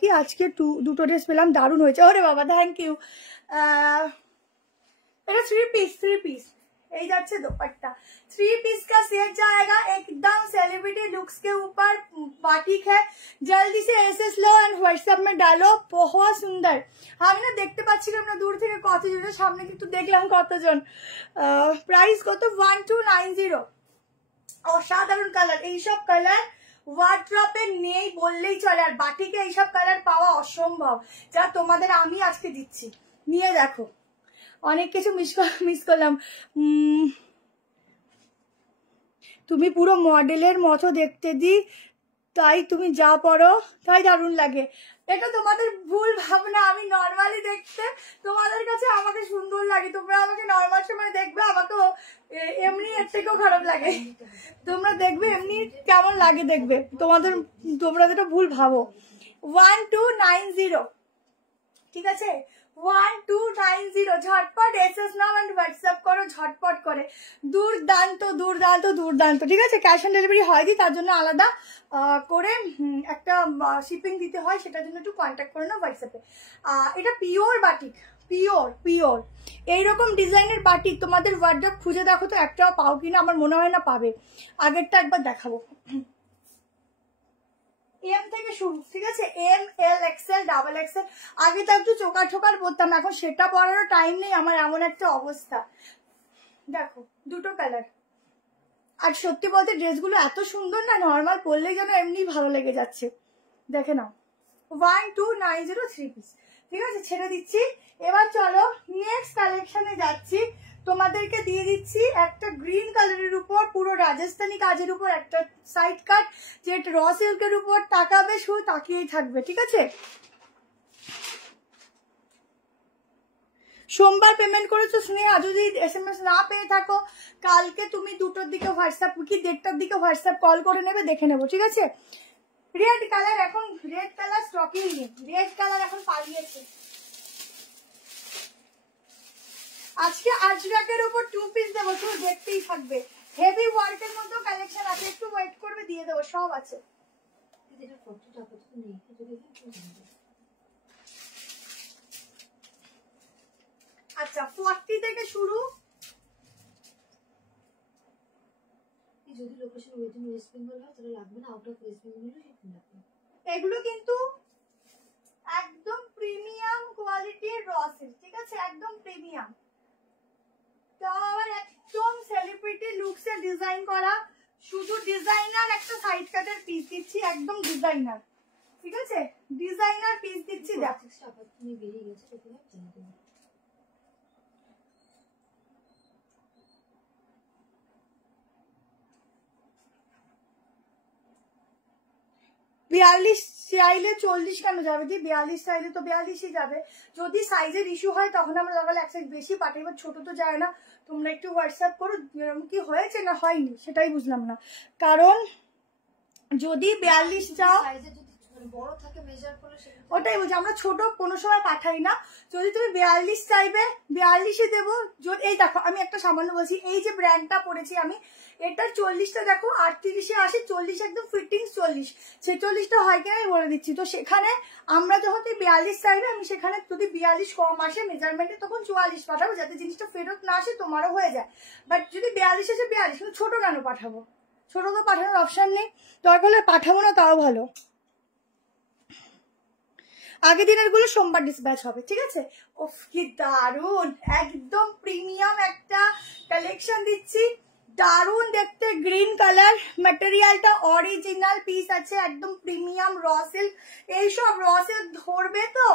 কি আজকে দুটো ড্রেস পেলাম, দারুণ হয়েছে, ওরে বাবা থ্যাংক ইউ। এটা 3 পিস, এই যাচ্ছে दोपट्टा। 3 पीस का सेट जाएगा, एकदम सेलिब्रिटी लुक्स के ऊपर बाटिक है। जल्दी से एसएस लो एंड व्हाट्सएप में डालो, बहुत सुंदर। আমি না দেখতে পাচ্ছিলাম না দূর থেকে কতজনের, সামনে কিন্তু দেখলাম কতজন। প্রাইস কত? 1290। অসাধারণ কালার, এইসব কালার ওয়ার্ড্রপে নেই বললেই চলে, আর বাটিকে এইসব কালার পাওয়া অসম্ভব, যা তোমাদের আমি আজকে দিচ্ছি। নিয়ে দেখো, অনেক কিছু মিস করলাম। তুমি পুরো মডেলের মতো দেখতে দি, তাই তুমি যা পরো তাই দারুণ লাগে। এটা তোমাদের ভুল ভাবনা, আমি নর্মালি দেখতে তোমাদের কাছে আমাকে সুন্দর লাগে, তোমরা আমাকে নর্মাল সময় দেখবে, আমাকে এমনি এর থেকেও খারাপ লাগে। তোমরা দেখবে এমনি কেমন লাগে দেখবে, তোমরা যেটা ভুল ভাবো। 1290, ঠিক আছে, 1290। ঝটপট এসএস নাও এন্ড হোয়াটসঅ্যাপ করো ঝটপট করে। দুর্দান্ত, ঠিক আছে। ক্যাশ অন ডেলিভারি হয়নি, তার জন্য আলাদা করে একটা শিপিং দিতে হয়, সেটার জন্য একটু কন্ট্যাক্ট করে নাও হোয়াটসঅ্যাপে। এটা পিওর বাটিক, পিওর এইরকম ডিজাইনের বাটিক তোমাদের ওয়ার্ড্রপ খুঁজে দেখো তো একটাও পাও কিনা, আমার মনে হয় না পাবে। আগেরটা একবার দেখাবো। এম থেকে শুরু, ঠিক আছে, M L XL double XL. আগে তো একটু চোকার পরতাম, এখন সেটা পরারও টাইম নেই আমার, এমন একটা অবস্থা। দেখো দুটো কালার, আর সত্যি বলতে ড্রেসগুলো এত সুন্দর না, নর্মাল পরলেই যেন এমনি ভালো লেগে যাচ্ছে। দেখে নাও, 1290 3 পিস, ঠিক আছে, ছেড়ে দিচ্ছি। এবার চলো নেক্সট কালেকশনে যাচ্ছি। তোমাদেরকে দিয়ে দিচ্ছি একটা গ্রিন কালারের উপর পুরো রাজস্থানি কাজের উপর একটা সাইড কাট, যেটা র সিল্কের উপর তাকাবে, শুধু তাকিয়েই থাকবে, ঠিক আছে? সোমবার পেমেন্ট করেছো স্নেহা, যদি SMS না পেয়ে থাকো কালকে তুমি 2টোর দিকে হোয়াটসঅ্যাপ কি 1:30টার দিকে হোয়াটসঅ্যাপ কল করে নেবে, দেখে নেবো, ঠিক আছে? রেড কালার, এখন রেড কালার স্টকেই নেই, রেড কালার এখন পালিয়েছে। আজকে আজরাকের উপর 2 পিস দেবো, শুধু দেখতেই থাকবে। হেভি ওয়ার্কের মধ্যে কালেকশন আছে, একটু ওয়েট করবে, দিয়ে দেবো, সব আছে। আচ্ছা 40 থেকে শুরু। যদি লোকেশন ওয়েস্ট বেঙ্গল হয় তাহলে লাগবে না, আউট অফ ওয়েস্ট বেঙ্গল হলে সেখানে লাগবে। এগুলো কিন্তু একদম প্রিমিয়াম কোয়ালিটির র সিল্ক, ঠিক আছে? একদম প্রিমিয়াম, তাও আবার একদম সেলিব্রিটি লুকসে ডিজাইন করা। শুধু ডিজাইনার একটা সাইড কাটের পিস দিচ্ছি, একদম ডিজাইনার, ঠিক আছে? ডিজাইনার পিস দিচ্ছি, দেখো তুমি বেরিয়ে গেছে তোকে জানিয়ে দেবো। 42 চাইলে 40 কেন যাবে দি? 42 চাইলে তো 42ই যাবে। যদি সাইজের ইস্যু হয় তখন আমরা লাগালে এক সাইজ বেশি পাঠাই, এবার ছোট তো যায় না। তোমরা একটু হোয়াটসঅ্যাপ করো এরকম কি হয়েছে না হয়নি সেটাই বুঝলাম না। কারণ যদি 42 চাও, ওটাই বলছি, আমরা ছোট কোনো সময় পাঠাই না। যদি তুমি 42 চাইবে 42ই দেবো। এই দেখো আমি একটা সামান্য বলছি, এই যে ব্র্যান্ডটা পড়েছি আমি, এটার 40টা দেখো 38-এ আসে, 40 একদম ফিটিংস 40, 46টা হয় কিনা আমি বলে দিচ্ছি। তো সেখানে আমরা যখন তুই 42 চাইবে, আমি সেখানে যদি 42 কম আসে মেজারমেন্টে তখন 44 পাঠাবো, যাতে জিনিসটা ফেরত না আসে, তোমারও হয়ে যায়। বাট যদি 42 আসে 42, কিন্তু ছোট কেন পাঠাবো? ছোট তো পাঠানোর অপশন নেই, দরকার হলে পাঠাবো না, তাও ভালো। আগের দিনের গুলো সোমবার ডিসপ্যাচ হবে, ঠিক আছে? ওফ কি দারুন, একদম প্রিমিয়াম একটা কালেকশন দিচ্ছি, দারুন দেখতে। গ্রিন কালার, ম্যাটেরিয়ালটা অরিজিনাল পিস আছে, একদম প্রিমিয়াম র সিল্ক। এইসব র সিল্ক ধরবে তো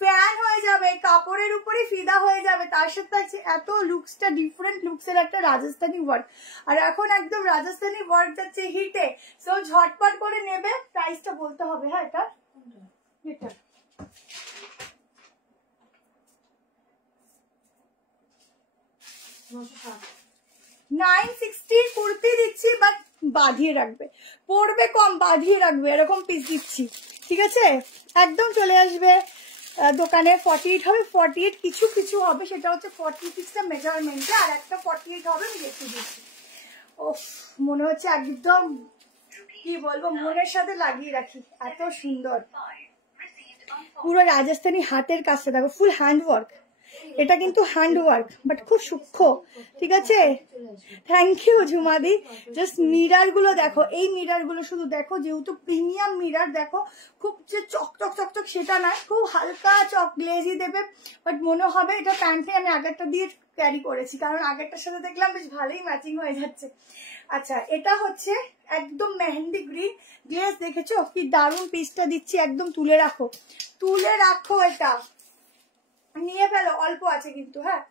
ফ্যান হয়ে যাবে, কাপড়ের উপরে ফিদা হয়ে যাবে। তার সাথে আছে এত লুকসটা ডিফারেন্ট লুকসের একটা রাজস্থানি ওয়ার্ক, আর এখন একদম রাজস্থানি ওয়ার্ক যাচ্ছে হিটে, সো ঝটপট করে নেবে। প্রাইসটা বলতে হবে, হ্যাঁ এটা 960 কুর্তি দিচ্ছি, বাট বাঁধিয়ে রাখবে, পরবে কম বাঁধিয়ে রাখবে, এরকম পিস দিচ্ছি, ঠিক আছে? একদম চলে আসবে দোকানে। 48 হবে, 48 কিছু কিছু হবে, সেটা হচ্ছে 46টা মেজারমেন্টে, আর একটা 48 হবে, আমি দেখতে দিচ্ছি। ও মনে হচ্ছে একদম কি বলবো, মনের সাথে লাগিয়ে রাখি, এত সুন্দর। পুরো রাজস্থানি হাতের কাজটা দেখো, ফুল হ্যান্ড ওয়ার্ক। এটা কিন্তু হ্যান্ড ওয়ার্ক, বাট খুব সূক্ষ্ম, ঠিক আছে? থ্যাংক ইউ ঝুমাদি। জাস্ট মিরার গুলো দেখো, এই মিরার গুলো শুধু দেখো, যেহেতু প্রিমিয়াম মিরার, দেখো খুব যে চকচক চকচক সেটা নয়, খুব হালকা চক গ্লেজি দেবে, বাট মনে হবে এটা প্যান্টে আমি আগেরটা দিয়ে ক্যারি করেছি, কারণ আগেরটার সাথে দেখলাম বেশ ভালোই ম্যাচিং হয়ে যাচ্ছে। আচ্ছা এটা হচ্ছে একদম মেহেন্দি গ্রিন গ্লেজ, দেখেছো কি দারুণ পিসটা দিচ্ছি, একদম তুলে রাখো, তুলে রাখো, এটা নিয়ে ফেলো, অল্প আছে কিন্তু, হ্যাঁ।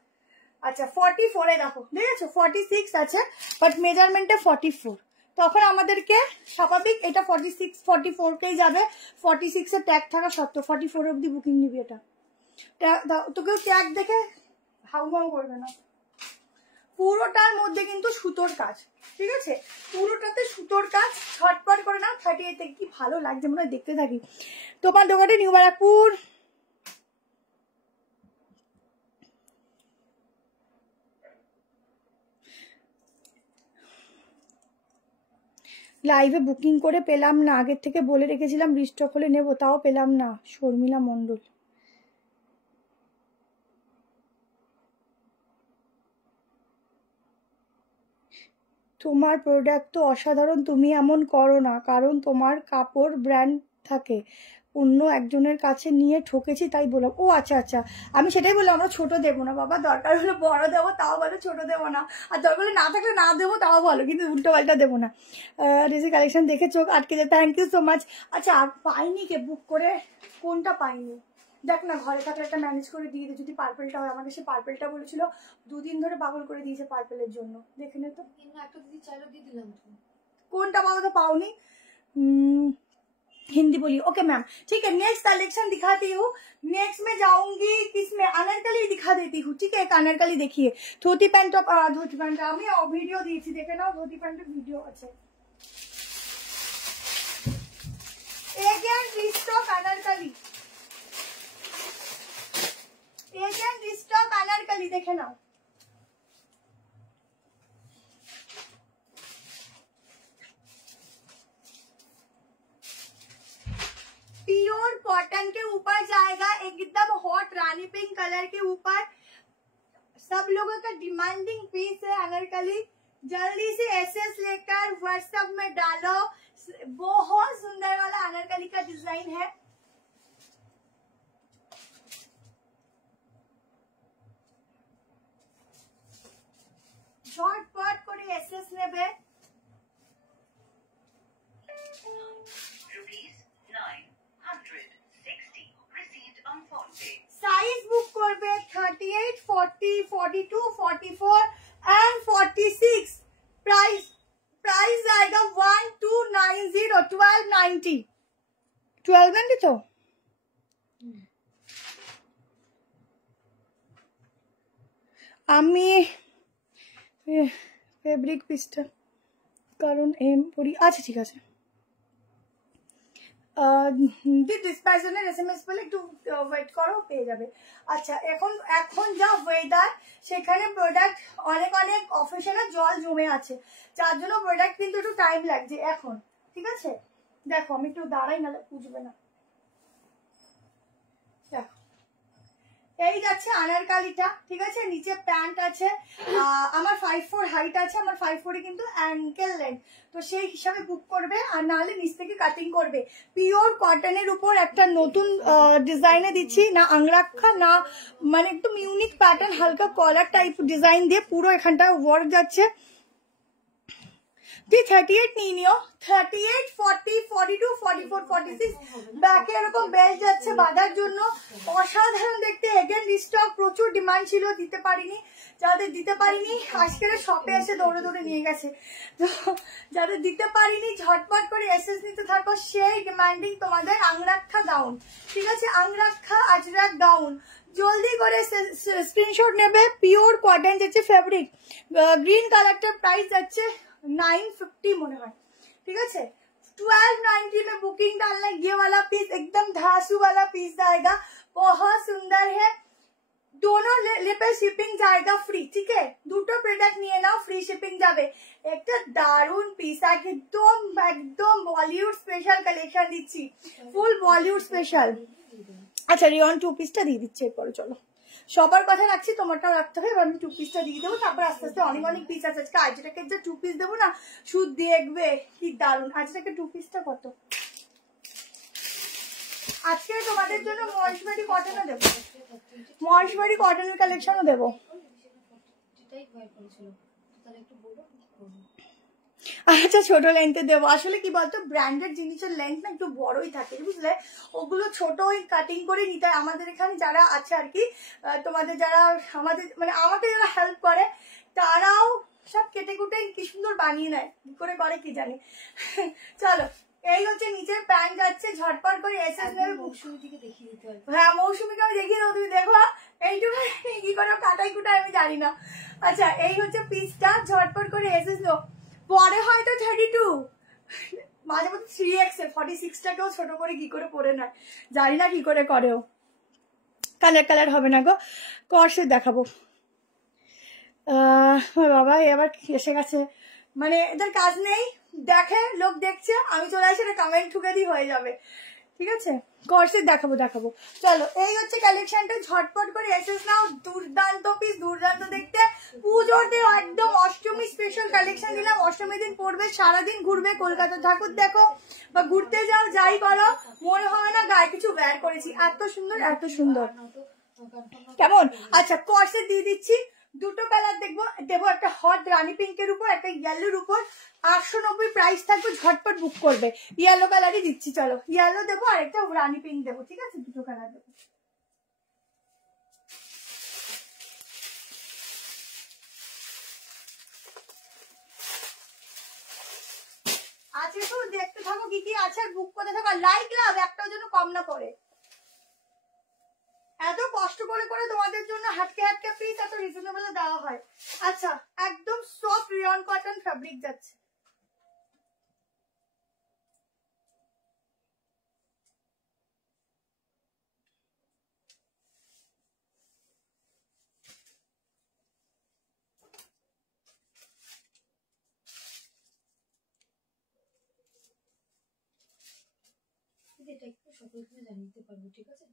আচ্ছা 44-এ দেখো, দেখেছো 46 আছে, বাট মেজারমেন্টে 44, তখন আমাদেরকে স্বাভাবিক এটা 46-44কেই যাবে। 46-এর ট্যাগ থাকা সত্ত্বেও 44 অব্দি বুকিং নিবি। এটা তোকেও ট্যাগ দেখে হাউ হাউ করবে না। পুরোটার মধ্যে কিন্তু সুতোর কাজ, ঠিক আছে? পুরোটাতে সুতোর কাজ, ছটপট করে না। 38 কি ভালো লাগছে, মনে হয় দেখতে থাকি। তোমার দোকানে নিউ ব্যারাকপুর। লাইভে বুকিং করে পেলাম না, আগের থেকে বলে রেখেছিলাম রিস্টক হলে নেব, তাও পেলাম না। শর্মিলা মণ্ডল। তোমার প্রোডাক্ট তো অসাধারণ, তুমি এমন করো না, কারণ তোমার কাপড় ব্র্যান্ড থাকে, অন্য একজনের কাছে নিয়ে ঠকেছি তাই বললাম। ও আচ্ছা আচ্ছা, আমি সেটাই বললাম, আমরা ছোট দেবো না বাবা, দরকার হলে বড় দেবো, তাও ভালো, ছোট দেবো না। আর দরকার হলে না থাকলে না দেবো, তাও ভালো, কিন্তু উল্টো পাল্টা দেবো না। রিসি কালেকশন দেখে চোখ আটকে যায়, থ্যাংক ইউ সো মাচ। আচ্ছা পাইনি কে বুক করে, কোনটা পাইনি? দেখ না ঘরে থাকলে একটা ম্যানেজ করে দিয়ে দে, যদি পার্পেলটা হয়। আমাকে সে পার্পেলটা বলেছিল, 2 দিন ধরে পাগল করে দিয়েছে পার্পেলের জন্য। দেখে নে তো একটা দিদি চাইলে দিয়ে দিলাম তো। কোনটা বলো তো, पाऊनी हिंदी बोलिए। ओके मैम, ठीक है। नेक्स्ट कलेक्शन दिखाती हूँ। नेक्स्ट में जाऊंगी किसमें, अनारकली दिखा देती हूँ, ठीक है। एक अनारकली देखिए, धोती पैंट टॉप, धोती पैंट আমি ভিডিও দিয়েছি, দেখে নাও ধোতি প্যান্টের ভিডিও আছে। Again restock Anarkali, again restock Anarkali, দেখে নাও। प्योर कॉटन के ऊपर जाएगा, एकदम हॉट रानी पिंक कलर के ऊपर। सब लोगों का डिमांडिंग पीस है अनारकली। जल्दी से एसएस लेकर व्हाट्सएप में डालो। बहुत सुंदर वाला अनारकली का डिजाइन है। झटपट করে एसएस নেবে। साइज बुक करबे 38, 40, 42, 44 एंड 46। प्राइस आएगा 1290, 1290, 1290 तो আমি ফেব্রিক পিসটা কারণ এম পরি, আচ্ছা ঠিক আছে। ডিসপ্যাচনের এসএমএস বলে একটু ওয়েট করো, পেয়ে যাবে। আচ্ছা এখন যা ওয়েদার, সেখানে প্রোডাক্ট অনেক অফিসিয়াল জল জমে আছে, যার জন্য প্রোডাক্ট কিন্তু একটু টাইম লাগছে এখন, ঠিক আছে। দেখো আমি একটু দাঁড়াই, নাহলে বুঝবে না। দেখো এই যাচ্ছে আনারকালিটা, ঠিক আছে। নিচে প্যান্ট আছে, আমার 5'4" হাইট আছে, আমার 5'4" কিন্তু অ্যাঙ্কেল লেন্থ, তো সেই হিসাবে বুক করবে, আর নাহলে নিচ থেকে কাটিং করবে। পিওর কটনের উপর একটা নতুন ডিজাইনে দিচ্ছি, না আংরাক্ষা না, মানে একদম ইউনিক প্যাটার্ন, হালকা কলার টাইপ ডিজাইন দিয়ে পুরো এখানটা ওয়ার্ক যাচ্ছে। 38 নিয়ে নিও, 38, 40, 42, 44, 46 ব্যাকে এরকম বেল্ট যাচ্ছে বাঁধার জন্য, অসাধারণ দেখতে। এগেন রিস্টক, প্রচুর ডিমান্ড ছিল, দিতে পারিনি। যাদের দিতে পারিনি আজকের শপে এসে দৌড়ে দৌড়ে নিয়ে গেছে, তো যাদের দিতে পারিনি ঝটপট করে এসএস নিতে থাকো। সেই ডিমান্ডিং তোমাদের আংরাক্ষা গাউন, ঠিক আছে। আংরাক্ষা আজরাক গাউন জলদি করে স্ক্রিনশট নেবে। পিওর কটন যাচ্ছে ফেব্রিক, গ্রিন কালারটার প্রাইস যাচ্ছে 950 মনে হয়, ঠিক আছে। 1290 में बुकिंग डालना। ये वाला पीस एकदम धासु वाला पीस जाएगा, बहुत सुंदर है। दोनों पे शिपिंग जाएगा फ्री, ठीक है। দুটো প্রোডাক্ট নিয়ে নাও, ফ্রি শিপিং যাবে। একটা দারুন পিস, একদম বলিউড স্পেশাল কালেকশন দিচ্ছি, ফুল বলিউড স্পেশাল। আচ্ছা রিয়ন 2 পিসটা দিয়ে দিচ্ছি এরপরে। চলো সবার কথা রাখছি, তোমারটাও রাখতে হবে। এবার আমি 2 পিসটা দিয়ে দেবো, তারপর আস্তে আস্তে অনেক পিস আছে। আজকে আজটাকে যে 2 পিস দেবো না, শুধু দেখবে কি দারুন। আজটাকে 2 পিসটা কত, আজকে তোমাদের জন্য মহেশবাড়ি কটনও দেবো, মহেশবাড়ি কটনের কালেকশনও দেবো। আচ্ছা ছোট লেন্থে দেবো। আসলে কি বলতো, ব্র্যান্ডেড জিনিসের লেন্থ না একটু বড়ই থাকে, বুঝলে। ওগুলো ছোট ওই কাটিং করে নিতে হয়। আমাদের এখানে যারা আছে আর কি, তোমাদের যারা আমাদের মানে আমাকে যারা হেল্প করে, তারাও সব কেটে কুটে কি সুন্দর বানিয়ে নেয়, কি করে করে কি জানি। চলো এই হচ্ছে নিচের প্যান্ট যাচ্ছে, ঝটপট করে এসএস নেবে। মৌসুমীকে দেখিয়ে দিতে হবে। হ্যাঁ মৌসুমীকে আমি দেখিয়ে দেবো, তুমি দেখো। এইটুকু কি করে কাটাই কুটাই আমি জানি না। আচ্ছা এই হচ্ছে পিসটা, ঝটপট করে এসএস নো। পরে হয়তো 32, মাঝে মধ্যে 3X 46টাকেও ছোট করে কি করে পরে নেয়, জানি না কি করে করেও। কালার হবে না গো, কর্সে দেখাবো। বাবা এবার এসে গেছে, মানে এদের কাজ নেই, দেখে লোক দেখছে, আমি চলে আসি এটা কমেন্ট ঠুকে দিই, হয়ে যাবে, ঠিক আছে। কর্সেট দেখাবো। চলো এই হচ্ছে কালেকশনটা, ঝটপট করে এসএস নাও। দুর্দান্ত পিস, দুর্দান্ত দেখতে। পুজোতে একদম অষ্টমী স্পেশাল কালেকশন দিলাম। অষ্টমী দিন পড়বে, সারাদিন ঘুরবে, কলকাতা ঠাকুর দেখো বা ঘুরতে যাও, যাই করো, মনে হয় না গায়ে কিছু ওয়্যার করেছি। এত সুন্দর এত সুন্দর, কেমন। আচ্ছা কর্সেট দিয়ে দিচ্ছি, দুটো কালার দেবো, একটা হট রানী পিঙ্কের উপর, একটা ইয়েলোর উপর। 890 প্রাইস থাকবে, ঝটপট বুক করবে। ইয়েলো কালারই দিচ্ছি, চলো ইয়েলো দেবো আর একটা রানী পিঙ্ক দেবো, ঠিক আছে। দুটো কালার দেবো। আছে তো, দেখতে থাকো কি কি আছে আর বুক করতে থাকো। লাইক লাভ একটাও যেন কম না পড়ে। এত কষ্ট করে করে তোমাদের জন্য হাটকে হাটকে পিস এত রিজনেবল দেওয়া হয়। আচ্ছা, একদম সফট রিয়ন কটন ফ্যাব্রিক যাচ্ছে। এটা একটু সকলকে জানিয়ে দিতে পারবো, ঠিক আছে?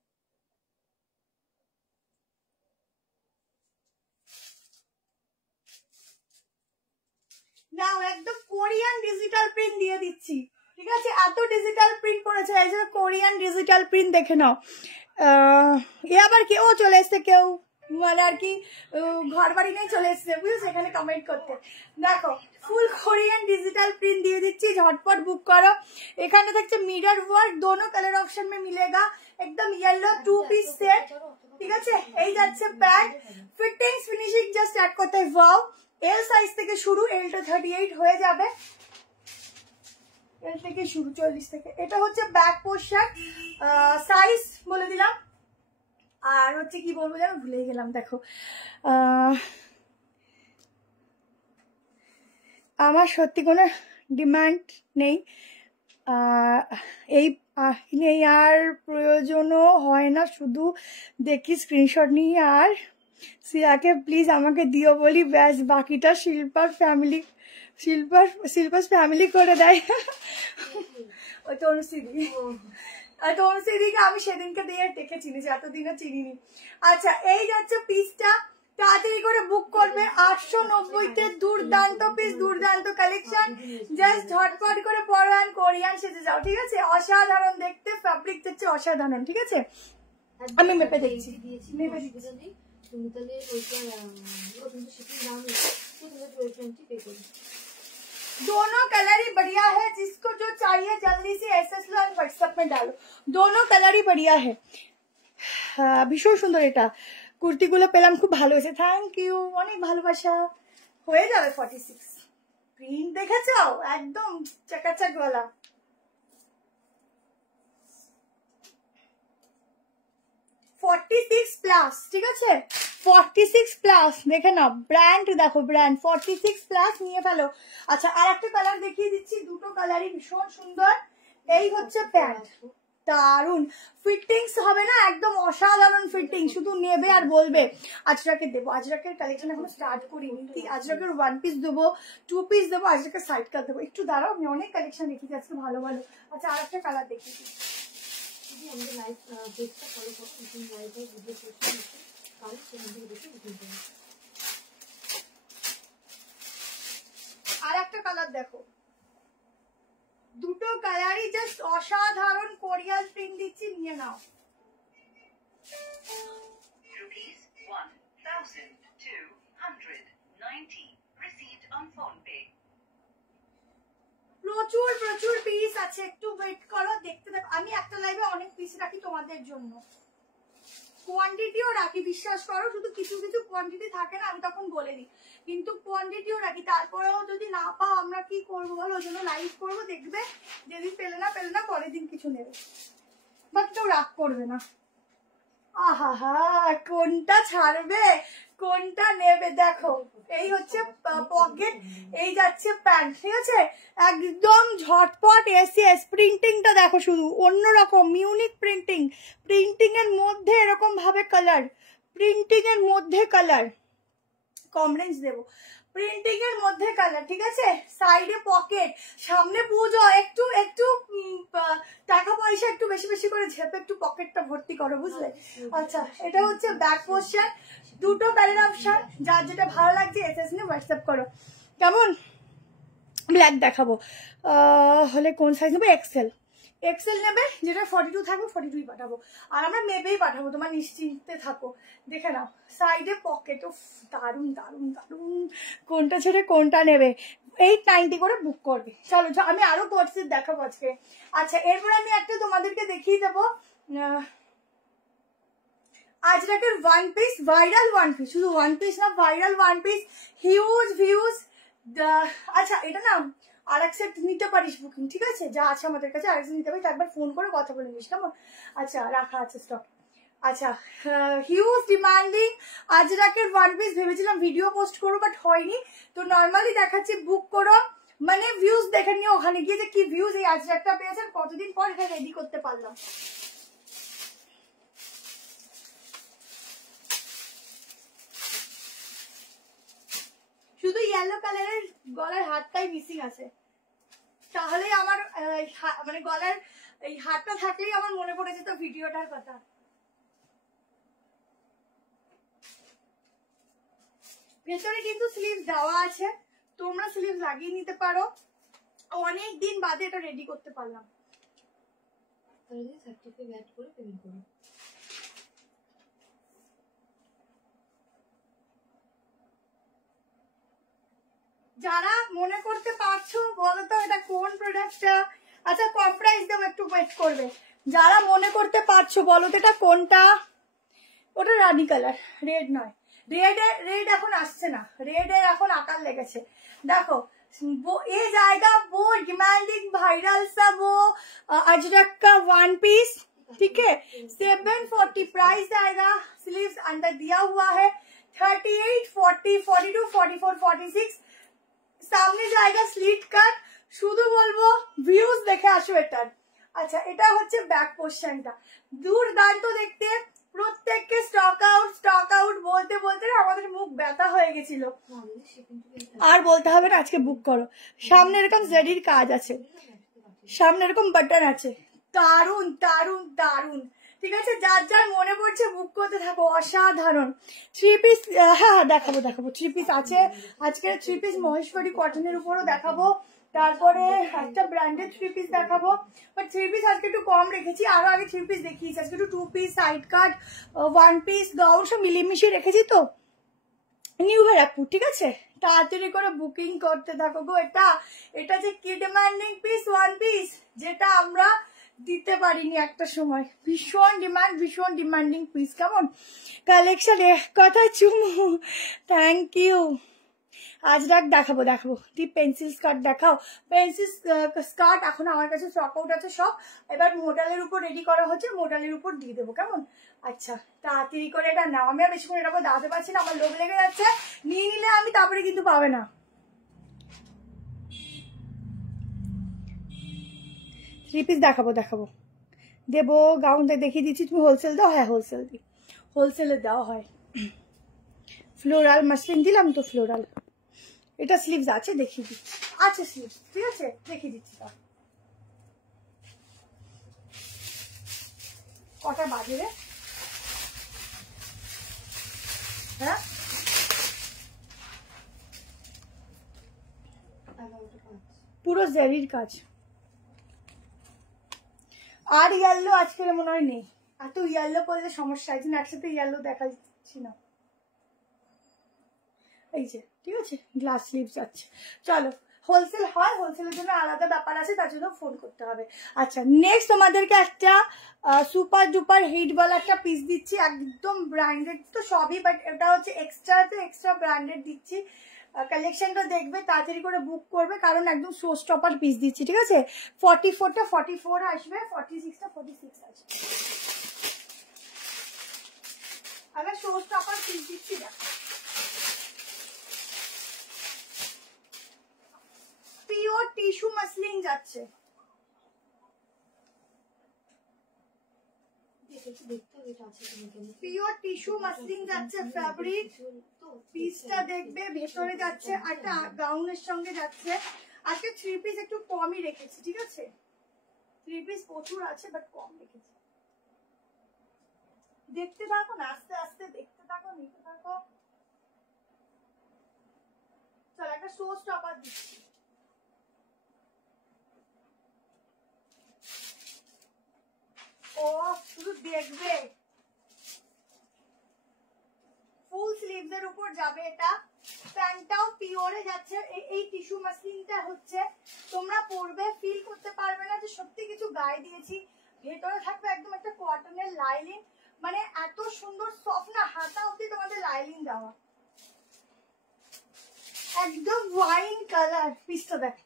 নাও একদম কোরিয়ান ডিজিটাল প্রিন্ট দিয়ে দিচ্ছি, ঠিক আছে? এত ডিজিটাল প্রিন্ট করেছে, এই যে কোরিয়ান ডিজিটাল প্রিন্ট দেখে নাও। এ আবার কেউ চলে এসছে, কেউ মানে আর কি ঘর বাড়ি নিয়ে চলে এসছে, বুঝছো, এখানে কমেন্ট করতে। দেখো ফুল কোরিয়ান ডিজিটাল প্রিন্ট দিয়ে দিচ্ছি, ঝটপট বুক করো। এখানে থাকছে মিরর ওয়ার্ক, दोनों कलर ऑप्शन में मिलेगा, एकदम येलो 2 पीस सेट, ঠিক আছে? এই যাচ্ছে pant, fittings finishing just add করতে ওয়াও। এল সাইজ থেকে শুরু, এল টু 38 হয়ে যাবে, এল থেকে শুরু 40 থেকে। এটা হচ্ছে ব্যাক পোর্শন, সাইজ বলে দিলাম। আর হচ্ছে কি বলবো যেন ভুলে গেলাম, দেখো আমার সত্যি কোনো ডিমান্ড নেই, এই নেই আর প্রয়োজনও হয় না, শুধু দেখি স্ক্রিনশট নিই আর সিয়াকে প্লিজ আমাকে দিও বলি, ব্যাস বাকিটা শিল্পার ফ্যামিলি করে দেয়। ওই তনুশ্রী, তনুশ্রীকে আমি সেদিনকে দিয়ে দেখে চিনিছি, এতদিনও চিনিনি। আচ্ছা, এই যাচ্ছে পিসটা, তাড়াতাড়ি করে বুক করবে। 890-তে দুর্দান্ত পিস, দুর্দান্ত কালেকশন, জাস্ট ঝটপট করে পরো আর কোরিয়ান সেজে যাও, ঠিক আছে? অসাধারণ দেখতে, ফ্যাব্রিক হচ্ছে অসাধারণ, ঠিক আছে? আমি মেপে দেখছি, মেপে দিচ্ছি। তুমি তাহলে ওইটা কিন্তু শিপিং দাম তুমি 1220 পে করো। दोनों कलर ही बढ़िया है, जिसको जो चाहिए जल्दी से एसएस लो और व्हाट्सएप में डालो, दोनों कलर ही बढ़िया है। ভীষণ সুন্দর, এটা কুর্তিগুলো পেলাম, খুব ভালো হয়েছে, থ্যাংক ইউ, অনেক ভালোবাসা। হয়ে যাবে 46। প্রিন্ট দেখেছো, একদম চাকাচাক গলা। প্লাস, ঠিক আছে? 46 প্লাস, দেখে নাও, ব্র্যান্ড দেখো, ব্র্যান্ড 46 প্লাস নিয়ে ফেলো। আচ্ছা, আর একটা কালার দেখিয়ে দিচ্ছি, দুটো কালারই ভীষণ সুন্দর। এই হচ্ছে প্যান্ট, দারুন ফিটিংস হবে না, একদম অসাধারণ ফিটিং, শুধু নেবে আর বলবে। আজরাকের দেবো, আজরাকের কালেকশন এখনো স্টার্ট করিনি, আজরাকের 1 পিস দেবো, 2 পিস দেবো, আজরাকের সাইড কাট দেবো। একটু দাঁড়াও, আমি অনেক কালেকশন দেখিয়েছি আজকে ভালো ভালো। আচ্ছা, আর একটা কালার দেখিয়েছি, আমাদের লাইভ পেজটা ফলো করো, নতুন লাইভে ভিডিও পোস্ট হচ্ছে, কাল সেখান থেকে দেখে বুকিং করো। আর একটা কালার দেখো, দুটো কালারই জাস্ট অসাধারণ কোরিয়ান প্রিন্ট দিচ্ছি, নিয়ে নাও। Rupees 1,290 received on PhonePe. প্রচুর প্রচুর পিস আছে, একটু ওয়েট করো, দেখতে থাকো। আমি একটা লাইভে অনেক পিস রাখি তোমাদের জন্য, কোয়ান্টিটিও রাখি, বিশ্বাস করো, শুধু কিছু কিছু কোয়ান্টিটি থাকে না, আমি তখন বলে দিই, কিন্তু কোয়ান্টিটিও রাখি। তারপরেও যদি না পাও আমরা কি করবো বলো, ওই জন্য লাইভ করবো, দেখবে যেদিন পেলে না পরের দিন কিছু নেবে, বাট কেউ রাগ করবে না। আহা, কোনটা ছাড়বে কোনটা নেবে, দেখো এই হচ্ছে পকেট, এই যাচ্ছে প্যান্ট, ঠিক আছে? একদম ঝটপট এসএস। প্রিন্টিংটা দেখো, শুধু অন্যরকম ইউনিক প্রিন্টিং, প্রিন্টিং এর মধ্যে এরকম ভাবে কালার, প্রিন্টিং এর মধ্যে কালার, কম রেঞ্জ দেবো, প্রিন্টিং এর মধ্যে কালার, ঠিক আছে? সাইডে পকেট, সামনে পুজো, একটু একটু টাকা পয়সা একটু বেশি বেশি করে ঝেপে একটু পকেটটা ভর্তি করো, বুঝলে? আচ্ছা, এটা হচ্ছে ব্যাক পোর্শন, দুটো কালার অপশন, যার যেটা ভালো লাগছে এসএস নিয়ে হোয়াটসঅ্যাপ করো। কেমন? ব্ল্যাক দেখাবো, হলে কোন সাইজ নেবে? এক্সেল, এক্সেল নেবে, যেটা 42 থাকবে 42 পাঠাবো, আর আমরা মেপেই পাঠাবো, তোমার নিশ্চিন্তে থাকো। দেখে নাও, সাইডে পকেট, ও দারুন দারুন দারুন, কোনটা ছেড়ে কোনটা নেবে। 890 করে বুক করবে। চলো, আমি আরো কোর্সেস দেখাবো আজকে। আচ্ছা, এরপর আমি একটা তোমাদেরকে দেখিয়ে দেবো, আজরাকের 1 পিস, ভাইরাল 1 পিস, শুধু 1 পিস না, ভাইরাল 1 পিস, হিউজ ভিউজ। আচ্ছা, এটা না আর এক সেট নিতে পারিস বুকিং, ঠিক আছে? যা আছে আমাদের কাছে আর এক সেট নিতে পারিস, একবার ফোন করে কথা বলে নিস, কেমন? আচ্ছা রাখা আছে স্টক। আচ্ছা হিউজ ডিমান্ডিং আজরাকের ওয়ান পিস ভেবেছিলাম ভিডিও পোস্ট করবো, বাট হয়নি, তো নর্মালি দেখাচ্ছি, বুক করো, মানে ভিউজ দেখে নিও ওখানে গিয়ে যে কি ভিউজ এই আজরাকটা পেয়েছেন, কতদিন পর এটা রেডি করতে পারলাম। শুধু ইয়েলো কালারের গলার হাতটাই মিসিং আছে, তাহলে আমার মানে গলার এই হাতটা থাকলেই আমার মনে পড়ে যেত ভিডিওটার কথা। ভেতরে কিন্তু স্লিভ দেওয়া আছে, তোমরা স্লিভ লাগিয়ে নিতে পারো। অনেক দিন বাদে এটা রেডি করতে পারলাম। তাহলে সার্টিফিকেট অ্যাড করে পেমেন্ট করো। যারা মনে করতে পারছো বলো তো এটা কোন প্রোডাক্টটা? আচ্ছা কম প্রাইস দেবো, একটু ওয়েট করবে। যারা মনে করতে পারছো বলো তো এটা কোনটা? ওটা রানি কালার, রেড নয়। রেড এখন আসছে না, রেডের এখন আকার লেগেছে। देखो वो ये जाएगा वो डिमांडिंग वायरल सा वो अजरक का वन पीस, ठीक है, 740 प्राइस आएगा। स्लीव्स अंदर दिया हुआ है 38, 40, 42, 44, 46। सामने जाएगा स्लिट कट। শুধু বলবো ভিউজ দেখে আসো এটার। আচ্ছা এটা হচ্ছে ব্যাক পোর্শনটা, দুর্দান্ত দেখতে। প্রত্যেককে স্টক আউট বলতে বলতে আমাদের মুখ ব্যথা হয়ে গেছিল। আর বলতে হবে না, আজকে বুক করো। সামনে এরকম জেডির কাজ আছে, সামনে এরকম বাটন আছে, দারুন দারুন দারুন, ঠিক আছে? যার যার মনে পড়ছে বুক করতে থাকো, অসাধারণ। থ্রি পিস, হ্যাঁ দেখাবো থ্রি পিস আছে আজকে। থ্রি পিস মহেশ্বরী কটনের উপরও দেখাবো, তারপরে একটা ব্র্যান্ডেড থ্রি পিস দেখাবো। বাট থ্রি পিস আজকে একটু কম রেখেছি, আরো আগে থ্রি পিস দেখিয়েছি, আজকে একটু two piece, side cut, one piece, gown সব মিলিয়ে রেখেছি তো নিউ ব্যারাকপুর, ঠিক আছে? তাড়াতাড়ি করে বুকিং করতে থাকো গো। এটা যে কি ডিমান্ডিং পিস, ওয়ান পিস, যেটা আমরা দিতে পারিনি একটা সময়। ভীষণ ডিমান্ডিং পিস, কেমন কালেকশন, এক কথা চুমু, থ্যাংক ইউ। আজরাক দেখাবো ঠিক, পেন্সিল স্কার্ট দেখাও। পেন্সিল স্কার্ট এখন আমার কাছে স্টক আউট আছে সব। এবার মোডালের উপর রেডি করা হচ্ছে, মোডালের উপর দিয়ে দেবো, কেমন? আচ্ছা তাড়াতাড়ি করে এটা নাও, আমি আর বেশিক্ষণ এটা দাঁড়াতে পারছি না, আমার লোভ লেগে যাচ্ছে। নিয়ে নিলে আমি তারপরে কিন্তু পাবে না। থ্রি পিস দেখাবো দেবো, গাউন দেখিয়ে দিচ্ছি। তুমি হোলসেল দাও? হ্যাঁ হোলসেল দিই, হোলসেলে দেওয়া হয়। ফ্লোরাল মাসলিন দিলাম তো, ফ্লোরাল। এটা স্লিভস আছে, দেখিয়ে দিচ্ছি, আছে স্লিভস, ঠিক আছে, দেখিয়ে দিচ্ছি। তাও কটা বাজে রে? হ্যাঁ পুরো জেরির কাজ। আর ইয়েলো আজকে মনে হয় নেই, এত ইয়েলো করলে সমস্যা, এই জন্য একসাথে ইয়েলো দেখাচ্ছি না। এই যে ঠিক আছে, গ্লাস স্লিভস আছে। চলো হোলসেল হয়, হোলসেলের জন্য আলাদা ব্যাপার আছে, তার জন্য ফোন করতে হবে। আচ্ছা নেক্সট তোমাদেরকে একটা সুপার ডুপার হিট বলা একটা পিস দিচ্ছি, একদম ব্র্যান্ডেড তো সবই, বাট এটা হচ্ছে এক্সট্রা ব্র্যান্ডেড দিচ্ছি। কালেকশনটা দেখবে, তাড়াতাড়ি করে বুক করবে, কারণ একদম শো স্টপার পিস দিচ্ছি, ঠিক আছে? 44টা 44 আসবে, 46টা 46 আসবে। আবার শো স্টপার পিস দিচ্ছি, দেখো পিওর টিস্যু মাসলিন যাচ্ছে। পিওর টিস্যু মাসলিন যাচ্ছে, ফ্যাব্রিক পিসটা দেখবে, ভেতরে যাচ্ছে, একটা গাউনের সঙ্গে যাচ্ছে। আজকে থ্রি পিস একটু কমই রেখেছি, ঠিক আছে? থ্রি পিস প্রচুর আছে বাট কম রেখেছি। দেখতে থাকো না, আস্তে আস্তে দেখতে থাকো, নিতে থাকো। চল একটা শো স্টপার দিচ্ছি। ও শুধু দেখবে, ফুল স্লিভস এর উপর যাবে এটা। প্যান্টটাও পিওরে যাচ্ছে। এই টিস্যু মাসলিনটা হচ্ছে তোমরা পরবে, ফিল করতে পারবে না যে সত্যি কিছু গায়ে দিয়েছি। ভেতরে থাকবে একদম একটা কটনের লাইলিন, মানে এত সুন্দর সফট না, হাতা অবধি তোমাদের লাইলিন দেওয়া, একদম ওয়াইন কালার। পিসটা দেখ,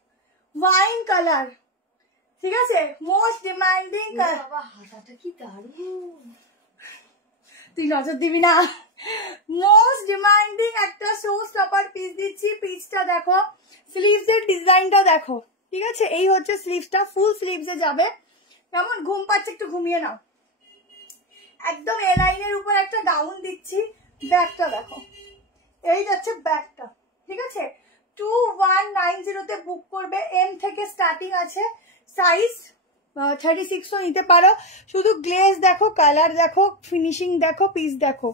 ওয়াইন কালার, ঠিক আছে, মোস্ট ডিমান্ডিং কালার। বাবা হাতাটা কি দারুণ, তুই নজর দিবি না। মোস্ট ডিমান্ডিং একটা শো স্টপার পিস দিচ্ছি। পিসটা দেখো, স্লিভস এর ডিজাইনটা দেখো, ঠিক আছে, এই হচ্ছে স্লিভসটা, ফুল স্লিভসে যাবে। কেমন ঘুম পাচ্ছে, একটু ঘুমিয়ে নাও। একদম এ লাইনের উপর একটা গাউন দিচ্ছি। ব্যাগটা দেখো, এই যাচ্ছে ব্যাগটা, ঠিক আছে। 2190 বুক করবে। এম থেকে স্টার্টিং আছে, সাইজ 36ও নিতে পারো। শুধু গ্লেজ দেখো, কালার দেখো, ফিনিশিং দেখো, পিস দেখো।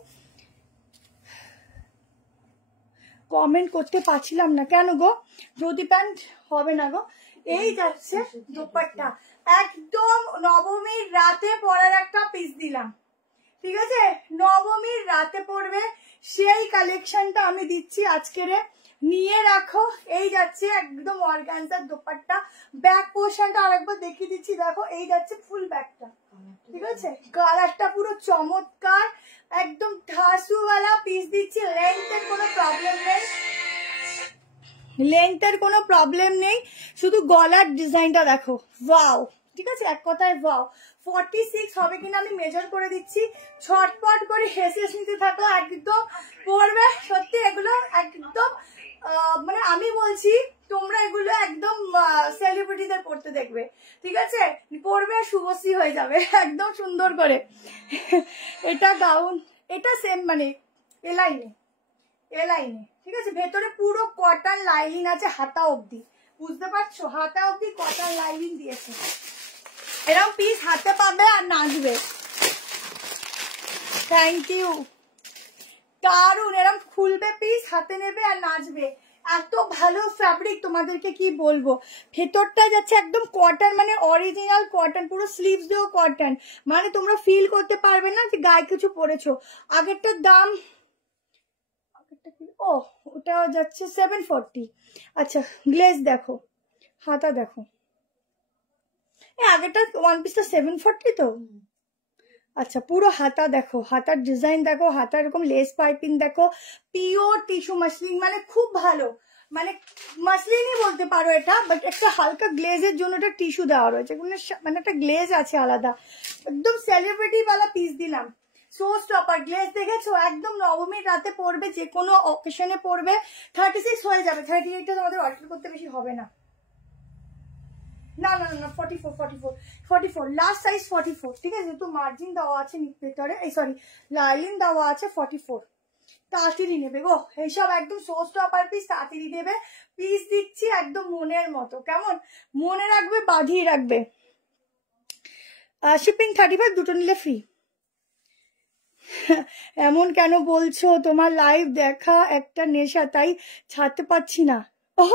কমেন্ট করতে পারছিলাম না কেন গো, যদি প্যান্ট হবে না গো। এই যাচ্ছে দোপাট্টা, একদম নবমীর রাতে পরার একটা পিস দিলাম, ঠিক আছে, নবমীর রাতে পরবে সেই কালেকশনটা আমি দিচ্ছি আজকের। নিয়ে রাখো। এই যাচ্ছে একদম অর্গানজার দোপাট্টা। ব্যাক পোর্শনটা আরেকবার দেখিয়ে দিচ্ছি, দেখো এই যাচ্ছে ফুল ব্যাকটা, ঠিক আছে। কালারটা পুরো চমৎকার, একদম ধাসুওয়ালা পিস দিচ্ছি। লেন্থের কোনো প্রবলেম নেই, লেন্থের কোনো প্রবলেম নেই, শুধু গলার ডিজাইনটা দেখো, ওয়াও, ঠিক আছে, এক কথায় ওয়াও। 46 হবে কিনা আমি মেজার করে দিচ্ছি। ছটপট করে হেসে নিতে থাকো, একদম পড়বে সত্যি এগুলো একদম, মানে আমি বলছি তোমরা এগুলো একদম সেলিব্রিটিদের পড়তে দেখবে, ঠিক আছে, পড়বে শুভশ্রী হয়ে যাবে একদম সুন্দর করে। এটা গাউন, এটা সেম মানে এলাইনে, এলাইনে, ঠিক আছে, ভেতরে পুরো কটন লাইনিং আছে হাতা অবধি, বুঝতে পারছো, হাতা অবধি কটন লাইনিং দিয়েছে। এরকম পিস হাতে পাবে আর নাচবে। থ্যাংক ইউ, দারুন, এরকম খুলবে পিস, হাতে নেবে আর নাচবে। এত ভালো ফ্যাব্রিক, তোমাদেরকে কি বলবো। ভেতরটা যাচ্ছে একদম কটন, মানে অরিজিনাল কটন, পুরো স্লিভস দিয়েও কটন, মানে তোমরা ফিল করতে পারবে না যে গায়ে কিছু পরেছো। আগেরটার দাম, ও ওটা যাচ্ছে 740। আচ্ছা গ্লেজ দেখো, হাতা দেখো, আগেরটা ওয়ান পিসটা 740 তো। আচ্ছা পুরো হাতা দেখো, হাতার ডিজাইন দেখো, হাতা এরকম লেস পাইপিং দেখো, পিওর টিস্যু মাসলিন, মানে খুব ভালো, মানে মাসলিনই বলতে পারো এটা, বাট একটা হালকা গ্লেজের জন্য একটা টিস্যু দেওয়া রয়েছে, মানে একটা গ্লেজ আছে আলাদা, একদম সেলিব্রিটি वाला পিস দিলাম। শো স্টপার গ্লেজ দেখেছো, একদম নবমীর রাতে পরবে, যে কোনো অকেশনে পরবে। 36 হয়ে যাবে, 38টা তোমাদের অর্ডার করতে বেশি হবে না। না না না 44 লাস্ট সাইজ 44, ঠিক আছে, তো মার্জিন দেওয়া আছে ভেতরে, এই সরি লাইলিন দেওয়া আছে 44। তাড়াতাড়ি নেবে গো এইসব, একদম শো স্টপার পিস, তাড়াতাড়ি দেবে। পিস দিচ্ছি একদম মনের মতো, কেমন মনে রাখবে, বাঁধিয়ে রাখবে। শিপিং 35, দুটো নিলে ফ্রি। এমন কেন বলছো, তোমার লাইভ দেখা একটা নেশা, তাই ছাড়তে পারছি না। ও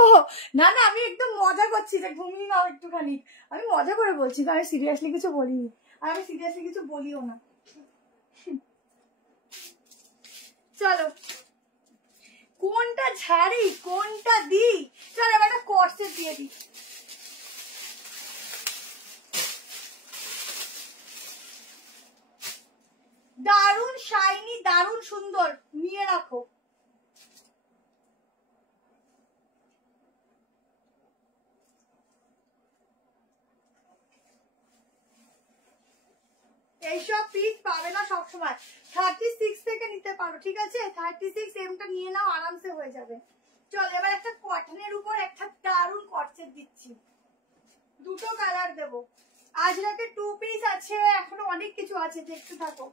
না না, আমি একদম মজা করছি, যে ঘুমিয়ে নাও একটুখানি, আমি মজা করে বলছি, আমি সিরিয়াসলি কিছু বলিনি, আর আমি সিরিয়াসলি কিছু বলিও না। চলো কোনটা ঝাড়ি কোনটা দিই, চলো এবার একটা কর্সেট দিয়ে দিই। দারুন শাইনি, দারুন সুন্দর, নিয়ে রাখো। এইসব পিস পাবে না সবসময়, 36 থেকে নিতে পারো, ঠিক আছে, 36 এমটা নিয়ে নাও, আরামসে হয়ে যাবে। চল এবার একটা কটনের উপর একটা দারুন কটসেট দিচ্ছি, দুটো কালার দেবো। আজরাকে 2 পিস আছে, এখনো অনেক কিছু আছে, দেখতে থাকো।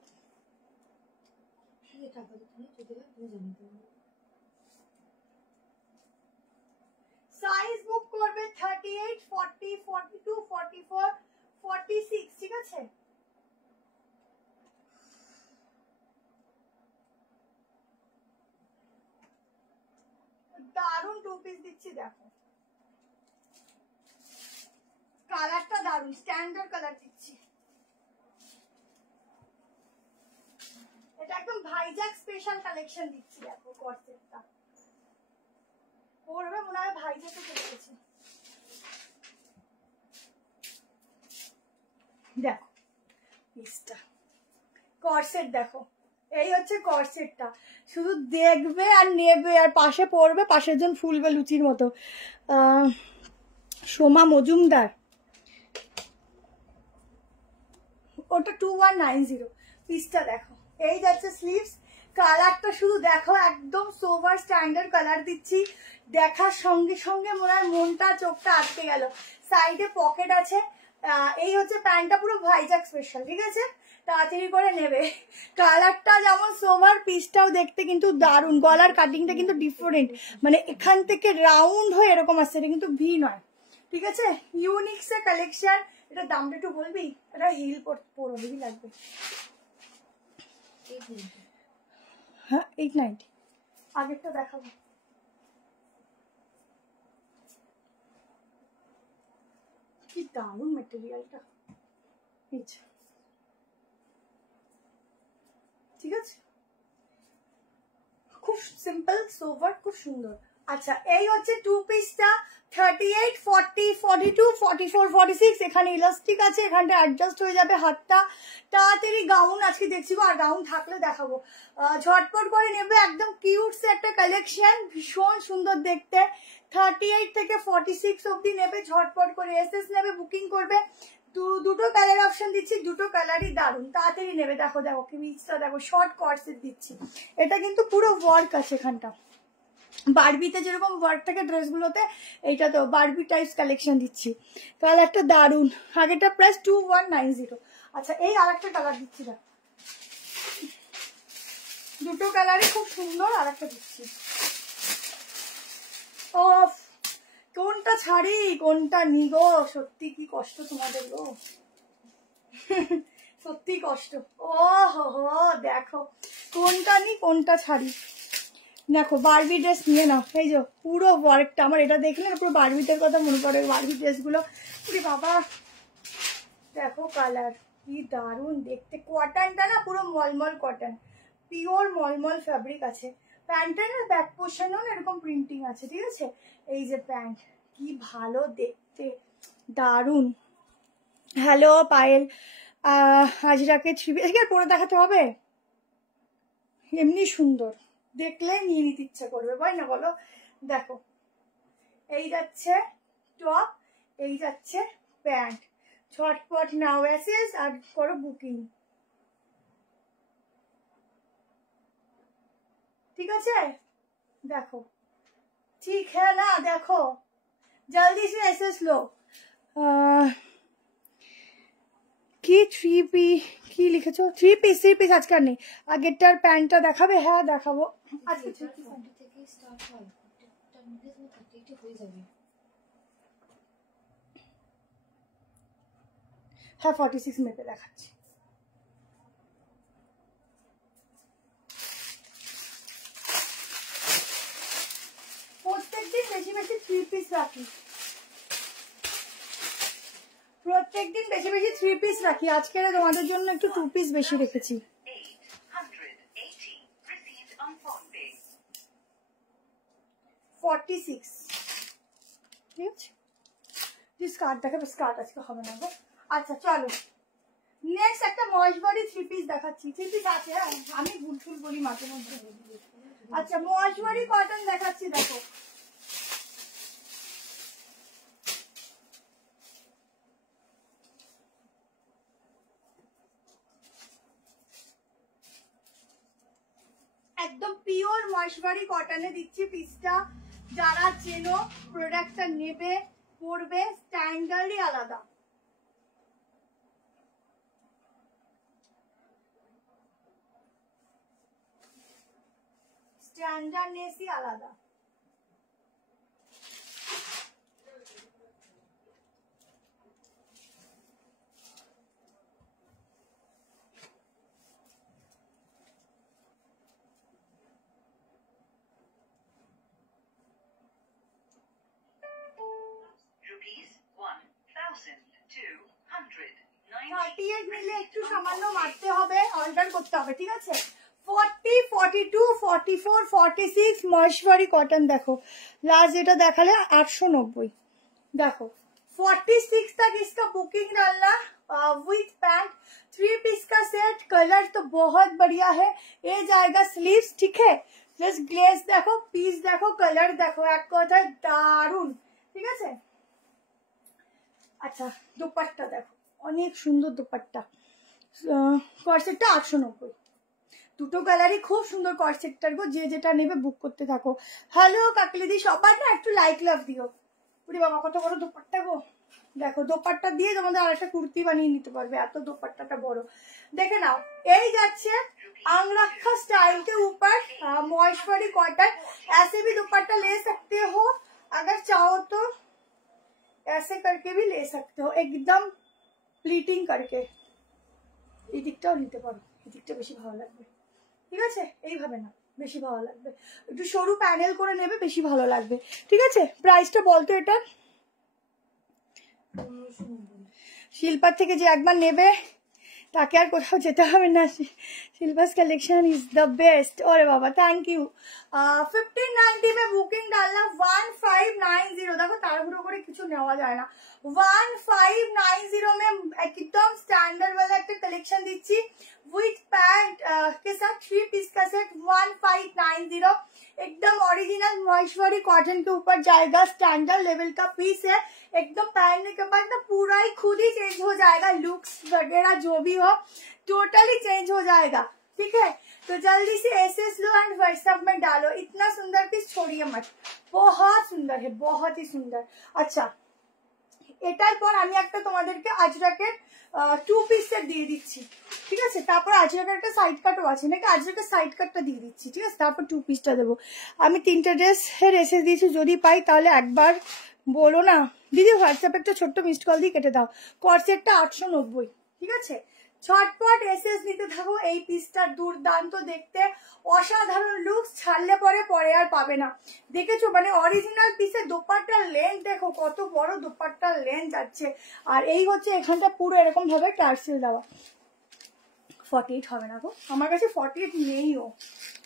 সাইজ বুক করবে 38, 40, 42, 44, 46, ঠিক আছে। দারুন 2 পিস দিচ্ছি, দেখো কালারটা দারুন, স্ট্যান্ডার্ড কালার দিচ্ছি। এটা একদম ভাইজ্যাক স্পেশাল কালেকশন দিচ্ছি, দেখো কর্সেটটা পরবে, মনে হয় ভাইজ্যাকে চলে গেছে। দেখো পিসটা, কর্সেট দেখো, এই হচ্ছে কর্সেটটা, শুধু দেখবে আর নেবে আর পাশে পরবে, পাশের জন ফুলবে লুচির মতো। সোমা মজুমদার, ওটা 2190। পিসটা দেখো, এই যাচ্ছে স্লিভস। কালারটা শুধু দেখো, একদম সোভার স্ট্যান্ডার্ড কালার দিচ্ছি। দেখার সঙ্গে সঙ্গে মনে হয় মনটা চোখটা আটকে গেল। সাইডে পকেট আছে। এই হচ্ছে প্যান্টটা, পুরো ভাইজাগ স্পেশাল, ঠিক আছে? তাড়াতাড়ি করে নেবে। কালারটা যেমন সোভার, পিসটাও দেখতে কিন্তু দারুণ। গলার কাটিংটা কিন্তু ডিফারেন্ট, মানে এখান থেকে রাউন্ড হয়ে এরকম আসছে, এটা কিন্তু ভি নয়, ঠিক আছে? ইউনিক্স এর কালেকশন। এটা দামটা একটু বলবি? এটা হিল পরো, হেভি লাগবে। হ্যাঁ 890। আগেরটা দেখাবো। কি দারুণ মেটেরিয়ালটা, ঠিক আছে? খুব সিম্পল সোভার, খুব সুন্দর। আচ্ছা, এই হচ্ছে টু পিসটা। 38, 40, 42, 44, 46। এখানে ইলাস্টিক আছে, এখানটা অ্যাডজাস্ট হয়ে যাবে হাতটা। তাড়াতাড়ি গাউন আজকে দেখছি, আর গাউন থাকলে দেখাবো। ঝটপট করে নেবে, একদম কিউটস একটা কালেকশন, ভীষণ সুন্দর দেখতে। 38 থেকে 46 অব্দি নেবে, ঝটপট করে এসএস নেবে, বুকিং করবে। দুটো কালার অপশন দিচ্ছি, দুটো কালারই দারুণ, তাড়াতাড়ি নেবে। দেখো দেখো কিমিজটা দেখো, শর্ট কর্সেট দিচ্ছি। এটা কিন্তু পুরো ওয়ার্ক আছে এখানটা, বারবিতে যেরকম ওয়ার্ক থাকে ড্রেসগুলোতে, এইটা তো বারবি টাইপস কালেকশন দিচ্ছি। কালারটা দারুণ। আগেটা প্রাইস 2190। আচ্ছা, এই আরেকটা কালার দিচ্ছি, না দুটো কালারই খুব সুন্দর। আরেকটা দিচ্ছি। ও, কোনটা ছাড়ি কোনটা নিগো, সত্যি কি কষ্ট তোমাদের গো, সত্যি কষ্ট। ও হো, দেখো কোনটা নি কোনটা ছাড়ি। দেখো বারবি ড্রেস নিয়ে নাও, এই যে পুরো ওয়ার্কটা। আমার এটা দেখলে পুরো বারবিদের কথা মনে পড়ে, বারবি ড্রেসগুলো। বাবা দেখো কালার কি দারুণ দেখতে। কটনটা না পুরো মলমল কটন, পিওর মলমল ফ্যাব্রিক আছে। প্যান্টের না ব্যাক পোর্শনও না এরকম প্রিন্টিং আছে, ঠিক আছে? এই যে প্যান্ট, কি ভালো দেখতে, দারুণ। হ্যালো পায়েল, হাজরাকে 3 পিস আর পরে দেখাতে হবে? এমনি সুন্দর দেখলে নিয়ে নিতে ইচ্ছা করবে, বল না বলো? দেখো, এই যাচ্ছে টপ, এই যাচ্ছে প্যান্ট। ঝটপট নাও এসএস আর করো বুকিং, ঠিক আছে? দেখো, ঠিক হ্যাঁ না? দেখো জলদি সে এসএস লো। কি 3 পিস কি লিখেছো? 3 পিস আজকে আর নেই। আগেরটার প্যান্টটা দেখাবে? হ্যাঁ দেখাবো আজকে। 3 পিস থেকে স্টার্ট হয়, তার মধ্যে তুমি 38 হয়ে যাবে। হ্যাঁ 46 মেপে দেখাচ্ছি। প্রত্যেকদিন বেশি বেশি 3 পিস রাখি, প্রত্যেকদিন বেশি বেশি 3 পিস রাখি। আজকে তোমাদের জন্য একটু 2 পিস বেশি রেখেছি। 880 received on phone pay. 46, ঠিক আছে? স্কার্ট দেখাবে, স্কার্ট আজকে হবে না গো। আচ্ছা চলো, নেক্সট একটা মহেশবাড়ি 3 পিস দেখাচ্ছি। 3 পিস আছে, হ্যাঁ আমি ভুল বলি মাঝে মধ্যে। আচ্ছা মহেশবাড়ি কটন দেখাচ্ছি, দেখো একদম পিওর মহেশবাড়ি কটনে দিচ্ছি পিসটা। যারা চেনো প্রোডাক্টটা নেবে, পরবে, স্ট্যান্ডার্ডই আলাদা। স্ট্যান্ডার্ডনেসই আলাদা। Rupees 1,290. 38 মিলে একটু সামান্য মারতে হবে, অল্টার করতে হবে, ঠিক আছে? 40, 42, 44, 46 মহেশবাড়ি কটন। দেখো লাস্ট যেটা দেখালে 890। देखो 46 तक इसका बुकिंग डालना विथ पैंट। 3 पीस का सेट, कलर तो बहुत बढ़िया है। ये जाएगा स्लीव्स, ठीक है? प्लस ग्लेज देखो, पीस देखो, कलर देखो, एक कथाय दारुण, ठीक है? আচ্ছা দোপাট্টা দেখো, অনেক সুন্দর দোপাট্টা, কর্সেটটা 890, দুটো কালারই খুব সুন্দর কর্সেটটার গো। যে যেটা নেবে বুক করতে থাকো। হ্যালো কাকলিদি, সবার না একটু লাইক লাভ দিও। পুরি বাবা কত বড় দোপাট্টা গো, দেখো দোপাট্টা দিয়ে তোমাদের আরেকটা কুর্তি বানিয়ে নিতে পারবে, এত দোপাট্টাটা বড়। দেখে নাও, এই যাচ্ছে अंगरखा स्टाइल के ऊपर मॉइश्चरी कॉटन। ऐसे भी दुपट्टा ले सकते हो, अगर चाहो तो ऐसे करके भी ले सकते हो, एकदम প্লিটিং करके। এই দিকটাও নিতে পারো, এই দিকটা বেশি ভালো লাগবে, ঠিক আছে? এইভাবে না, বেশি ভালো লাগবে, একটু সরু প্যানেল করে নেবে, বেশি ভালো লাগবে, ঠিক আছে? প্রাইসটা বলতো এটা। শিল্পার থেকে যে একবার নেবে তাকে আর কোথাও যেতে হবে না। Shilpa's collection is the best. ওরে বাবা থ্যাংক ইউ। 1590 में बुकिंग डालना 1590। देखो ताड़ाहुड़ो করে কিছু নেওয়া যায় না। 1590 में एकदम स्टैंडर्ड वाला একটা কালেকশন দিচ্ছি উইথ প্যান্ট के साथ 3 पीस का सेट 1590। एकदम ओरिजिनल मॉइश्चरी कॉटन के ऊपर जाएगा, स्टैंडर्ड लेवल का पीस है। एकदम पहनने के बाद ना पूरा ही खुद ही चेंज हो जाएगा, लुक्स वगैरह जो भी हो टोटली चेंज हो जाएगा, ठीक है? तो जल्दी से एसएस लो एंड व्हाट्सएप में डालो। इतना सुंदर पीस छोड़िए मत, बहुत सुंदर है, बहुत ही सुंदर। अच्छा এটার পর আমি একটা তোমাদেরকে আজরাকের 2 পিস সেট দিয়ে দিচ্ছি, ঠিক আছে? তারপর আজরাকের একটা সাইড কাটও আছে, নাকি আজরাকের সাইড কাটটা দিয়ে দিচ্ছি, ঠিক আছে? তারপর 2 পিসটা দেবো। আমি 3টে ড্রেসের এসএস দিয়েছি, যদি পাই তাহলে একবার বলো না দিদি, হোয়াটসঅ্যাপে একটা ছোট্ট মিসড কল দিয়ে কেটে দাও। কর্সেটটা 890, ঠিক আছে? ছটপট এসএস নিতে থাকো। এই পিসটা দুর্দান্ত দেখতে, অসাধারণ লুকস, ছাড়লে পরে আর পাবে না। দেখেছো মানে অরিজিনাল পিসের দোপাট্টার লেন্থ দেখো, কত বড় দোপাট্টার লেন্থ আছে। আর এই হচ্ছে এখানটা পুরো এরকম ভাবে টার্সেল দেওয়া। 48 হবে না গো, আমার কাছে 48 নেইও,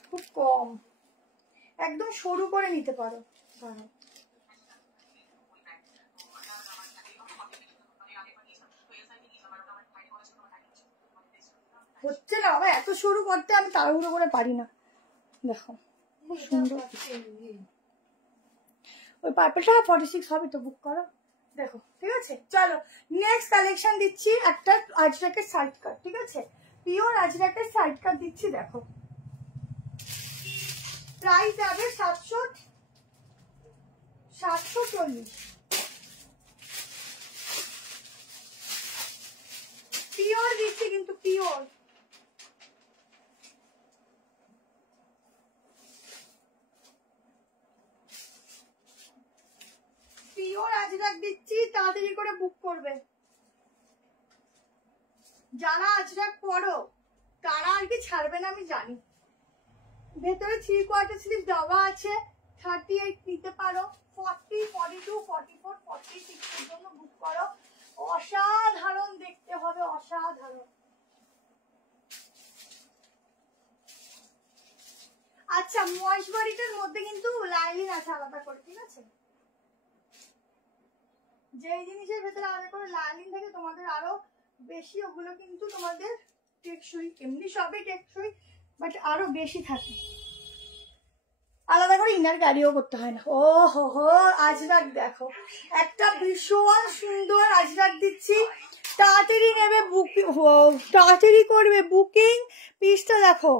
খুব কম, একদম সরু করে নিতে পারো। হচ্ছে না বাবা, এত সরু করতে আমি তাড়াহুড়ো করে পারি না। দেখো খুব সুন্দর, ওই পার্পলটা 46 হবে তো, বুক করো। দেখো ঠিক আছে, চলো নেক্সট কালেকশন দিচ্ছি একটা আজরাকের সাইড কাট, ঠিক আছে? পিওর আজরাকের সাইড কাট দিচ্ছি। দেখো প্রাইস যাবে 740। পিওর দিচ্ছি কিন্তু, পিওর। পিওর আজরাক দিচ্ছি, তাড়াতাড়ি করে বুক করবে। যারা আজরাক পরো তারা আর কি ছাড়বে না আমি জানি। ভেতরে 3 কোয়ার্টার স্লিভ দেওয়া আছে, 38 নিতে পারো, 40, 42, 44, 46 এর জন্য বুক করো। অসাধারণ দেখতে হবে, অসাধারণ। আচ্ছা ময়েশবাড়িটার মধ্যে কিন্তু লাইলিন আছে আলাদা করে, ঠিক আছে? যে জিনিসের ভেতরে আলাদা করে লাইলিন থাকে তোমাদের আরো বেশি, ওগুলো কিন্তু তোমাদের টেকসই, এমনি সবই টেকসই বাট আরো বেশি থাকে, আলাদা করে ইনার ক্যারিও করতে হয় না। ও হো হো, আজরাক দেখো একটা ভীষণ সুন্দর আজরাক দিচ্ছি, তাড়াতাড়ি নেবে, বুকিং তাড়াতাড়ি করবে বুকিং। পিসটা দেখো,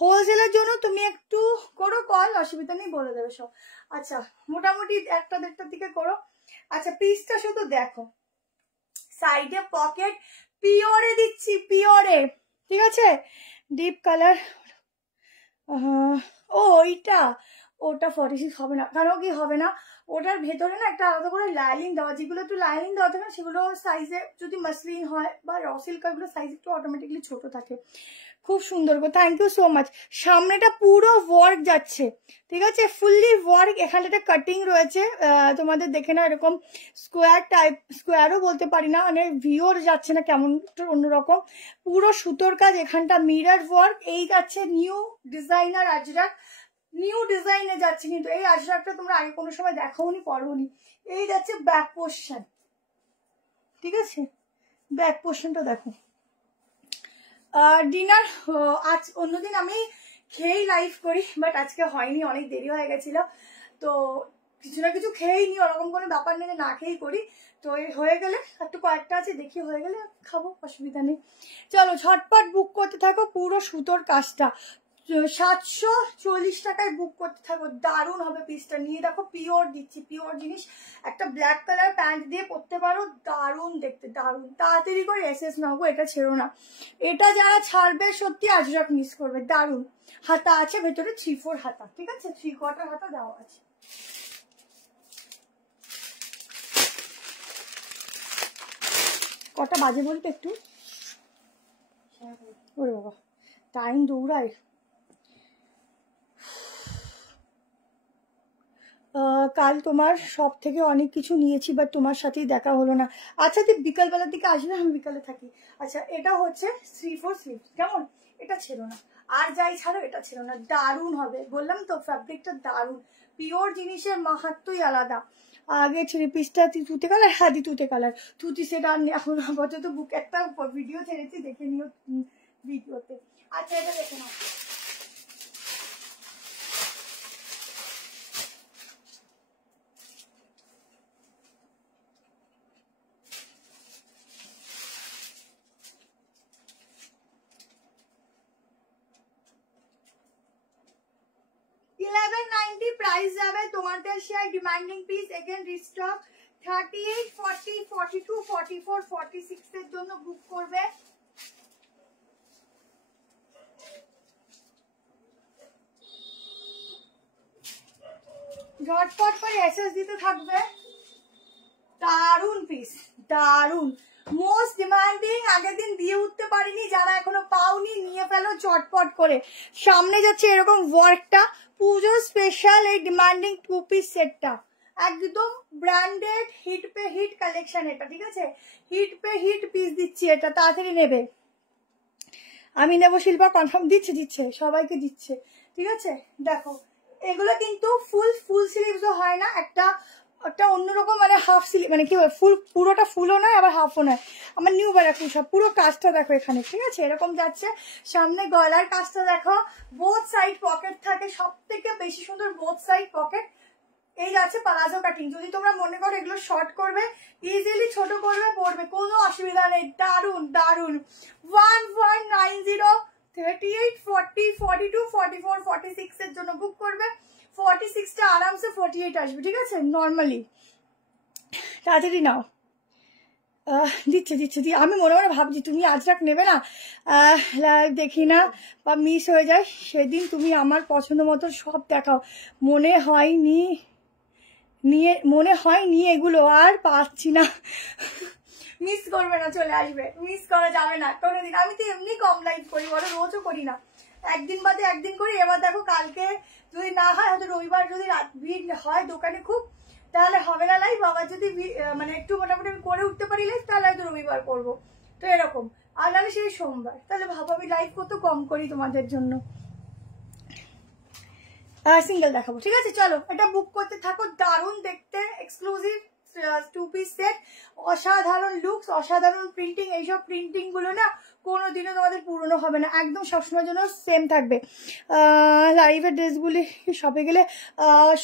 হোলসেলের জন্য তুমি একটু করো কল, অসুবিধা নেই, বলে দেবে সব। আচ্ছা মোটামুটি 1টা-1.5টার দিকে করো। আচ্ছা পিসটা শুধু দেখো, সাইডে পকেট পিওরে দিচ্ছি, পিওরে, ঠিক আছে? Deep colour. ও ওইটা, ওটা 46 হবে না, কারণ কি হবে না, ওটার ভেতরে না একটা আলাদা করে লাইলিং দেওয়া, যেগুলো একটু লাইলিং দেওয়া থাকে না সেগুলো সাইজে, যদি মসলিন হয় বা র সিল্ক ওগুলো সাইজ একটু অটোমেটিকলি ছোট থাকে। খুব সুন্দর গো, থ্যাংক ইউ সো মাচ। সামনেটা পুরো ওয়ার্ক যাচ্ছে, ঠিক আছে? ফুললি ওয়ার্ক, এখানে একটা কাটিং রয়েছে তোমাদের দেখে না, এরকম স্কোয়ার টাইপ, স্কোয়ারও বলতে পারি না, মানে ভিওর যাচ্ছে না, কেমন অন্যরকম, পুরো সুতোর কাজ, এখানটা মিরর ওয়ার্ক। এই যাচ্ছে নিউ ডিজাইনার আজরাক, নিউ ডিজাইনে যাচ্ছে কিন্তু এই আজরাকটা তোমরা আগে কোনো সময় দেখোনি, পরোনি। এই যাচ্ছে ব্যাক পোর্শন, ঠিক আছে? ব্যাক পোর্শনটা দেখো। ডিনার আজ অন্যদিন আমি খেয়েই লাইভ করি, বাট আজকে হয়নি, অনেক দেরি হয়ে গেছিল। তো কিছু না কিছু খেয়েই নি, ওরকম কোনো ব্যাপার নেই না খেয়েই করি। তো হয়ে গেলে একটু কয়েকটা আছে দেখি হয়ে গেলে খাবো, অসুবিধা নেই। চলো ঝটপট বুক করতে থাকো। পুরো সুতোর কাজটা 740 টাকায় বুক করতে থাকো। দারুণ হবে পিসটা, নিয়ে দেখো পিওর দিচ্ছি, পিওর জিনিস। একটা ব্ল্যাক কালার প্যান্ট দিয়ে পরতে পারো, দারুণ দেখতে, দারুণ। তাড়াতাড়ি করে এসএস নাও গো, এটা ছেড়ো না। এটা যারা ছাড়বে সত্যি আজরাক মিস করবে। দারুণ হাতা আছে ভেতরে, 3/4 হাতা, ঠিক আছে, 3/4 হাতা দেওয়া আছে। কটা বাজে বলতে একটু, ওরে বাবা টাইম দৌড়ায়। কাল তোমার সব থেকে অনেক কিছু নিয়েছি, বাট তোমার সাথেই দেখা হলো না। আচ্ছা তুই বিকালবেলার দিকে আসবে, আমি বিকালে থাকি। আচ্ছা এটা হচ্ছে 3/4 স্লিভ, কেমন? এটা ছিল না, আর যাই ছাড়ো এটা ছিল না। দারুণ হবে বললাম তো, ফ্যাব্রিকটা দারুণ, পিওর জিনিসের মাহাত্মই আলাদা। আগে 3 পিসটা তুতে কালার, হ্যাঁ তুতে কালার, তুতি সেটা এখন আপাতত বুক একটা ভিডিও ছেড়েছি, দেখে নিও ভিডিওতে। আচ্ছা এটা দেখে নাও। প্রাইস যাবে তোমাদের share, demanding piece again restock. 38, 40, 42, 44, 46 এর জন্য বুক করবে। ঝটপট করে এসএস দিতে থাকবে। দারুণ পিস, দারুণ, মোস্ট ডিমান্ডিং। আগের দিন দিয়ে উঠতে পারিনি, যারা এখনো পাওনি নিয়ে ফেলো চটপট করে। সামনে যাচ্ছে এরকম ওয়ার্কটা, পুজো স্পেশাল এই ডিমান্ডিং 2 পিস সেটটা, একদম ব্র্যান্ডেড হিট পে হিট কালেকশন এটা, ঠিক আছে, হিট পে হিট পিস দিচ্ছি, এটা তাড়াতাড়ি নেবে। আমি নেবো, শিল্পা কনফার্ম দিচ্ছে সবাইকে দিচ্ছে, ঠিক আছে। দেখো এগুলো কিন্তু ফুল স্লিভসও হয় না, একটা অন্যরকম মানে হাফ স্লিভ, মানে কি ফুল, পুরোটা ফুলও নয় আবার হাফও নয়। আমার নিউ ব্যারাকুল সব, পুরো কাজটা দেখো এখানে, ঠিক আছে, এরকম যাচ্ছে। সামনে গলার কাজটা দেখো, বোথ সাইড পকেট থাকে, সব থেকে বেশি সুন্দর বোথ সাইড পকেট। এই যাচ্ছে পালাজো কাটিং, যদি তোমরা মনে করো এগুলো শর্ট করবে, ইজিলি ছোট করবে, পরবে, কোনো অসুবিধা নেই। দারুণ দারুণ। 1190, 38, 40, 42, 44, 46 এর জন্য বুক করবে। 46টা আরামসে 48 আসবে, ঠিক আছে, নর্মালি। তাড়াতাড়ি নাও। দিচ্ছে আমি মনে মনে ভাবছি তুমি আজরাক নেবে না, লাইভ দেখি না বা মিস হয়ে যায়, সেদিন তুমি আমার পছন্দ মতো সব দেখাও। মনে হয়নি এগুলো আর পাচ্ছি না। মিস করবে না, চলে আসবে, মিস করা যাবে না কোনোদিন। আমি তো এমনি কম লাইভ করি, বলো রোজও করি না, একদিন বাদে একদিন করি। এবার দেখো কালকে যদি না হয়, হয়তো রবিবার যদি রাত ভিড় হয় দোকানে খুব, তাহলে হবে না লাইভ। আবার যদি মানে একটু মোটামুটি আমি করে উঠতে পারি লাইভ, তাহলে হয়তো রবিবার করবো, তো এরকম। আর নাহলে সেই সোমবার, তাহলে ভাবো আমি লাইভ কত কম করি তোমাদের জন্য। সিঙ্গেল দেখাবো, ঠিক আছে। চলো এটা বুক করতে থাকো। দারুণ দেখতে, এক্সক্লুসিভ 2 পিস সেট, অসাধারণ লুকস, অসাধারণ প্রিন্টিং। এইসব প্রিন্টিং গুলো না কোনোদিনও তোমাদের পুরনো হবে না, একদম সবসময়ের জন্য সেম থাকবে। লাইভের ড্রেসগুলি শপে গেলে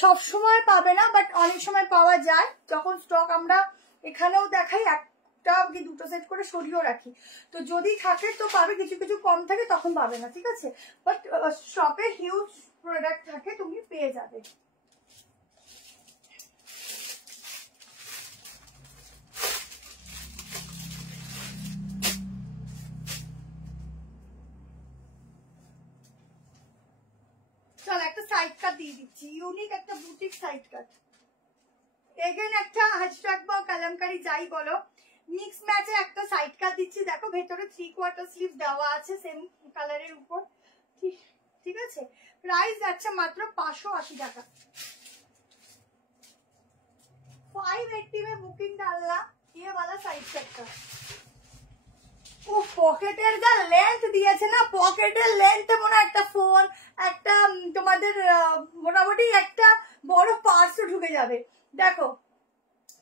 সবসময় পাবে না, বাট অনেক সময় পাওয়া যায়, যখন স্টক আমরা এখানেও দেখাই, একটা কি 2টো সেট করে সরিয়েও রাখি, তো যদি থাকে তো পাবে, কিছু কিছু কম থাকে তখন পাবে না, ঠিক আছে। বাট শপে হিউজ প্রোডাক্ট থাকে, তুমি পেয়ে যাবে। চল একটা সাইড কাট দিয়ে দিচ্ছি, ইউনিক একটা বুটিক সাইড কাট। এগেন একটা হ্যাশট্যাগ বা কালামকারি যাই বলো, মিক্স ম্যাচে একটা সাইড কাট দিচ্ছি। দেখো ভেতরে 3/4 স্লিভ দেওয়া আছে সেম কালারের উপর, ঠিক আছে। প্রাইস যাচ্ছে মাত্র 580 টাকা। 580 में बुकिंग डालना, ये वाला साइड कट का। ও পকেটের যা লেন্থ দিয়েছে না, পকেটের লেন্থে মনে একটা ফোন, একটা তোমাদের মোটামুটি একটা বড় পার্সও ঢুকে যাবে। দেখো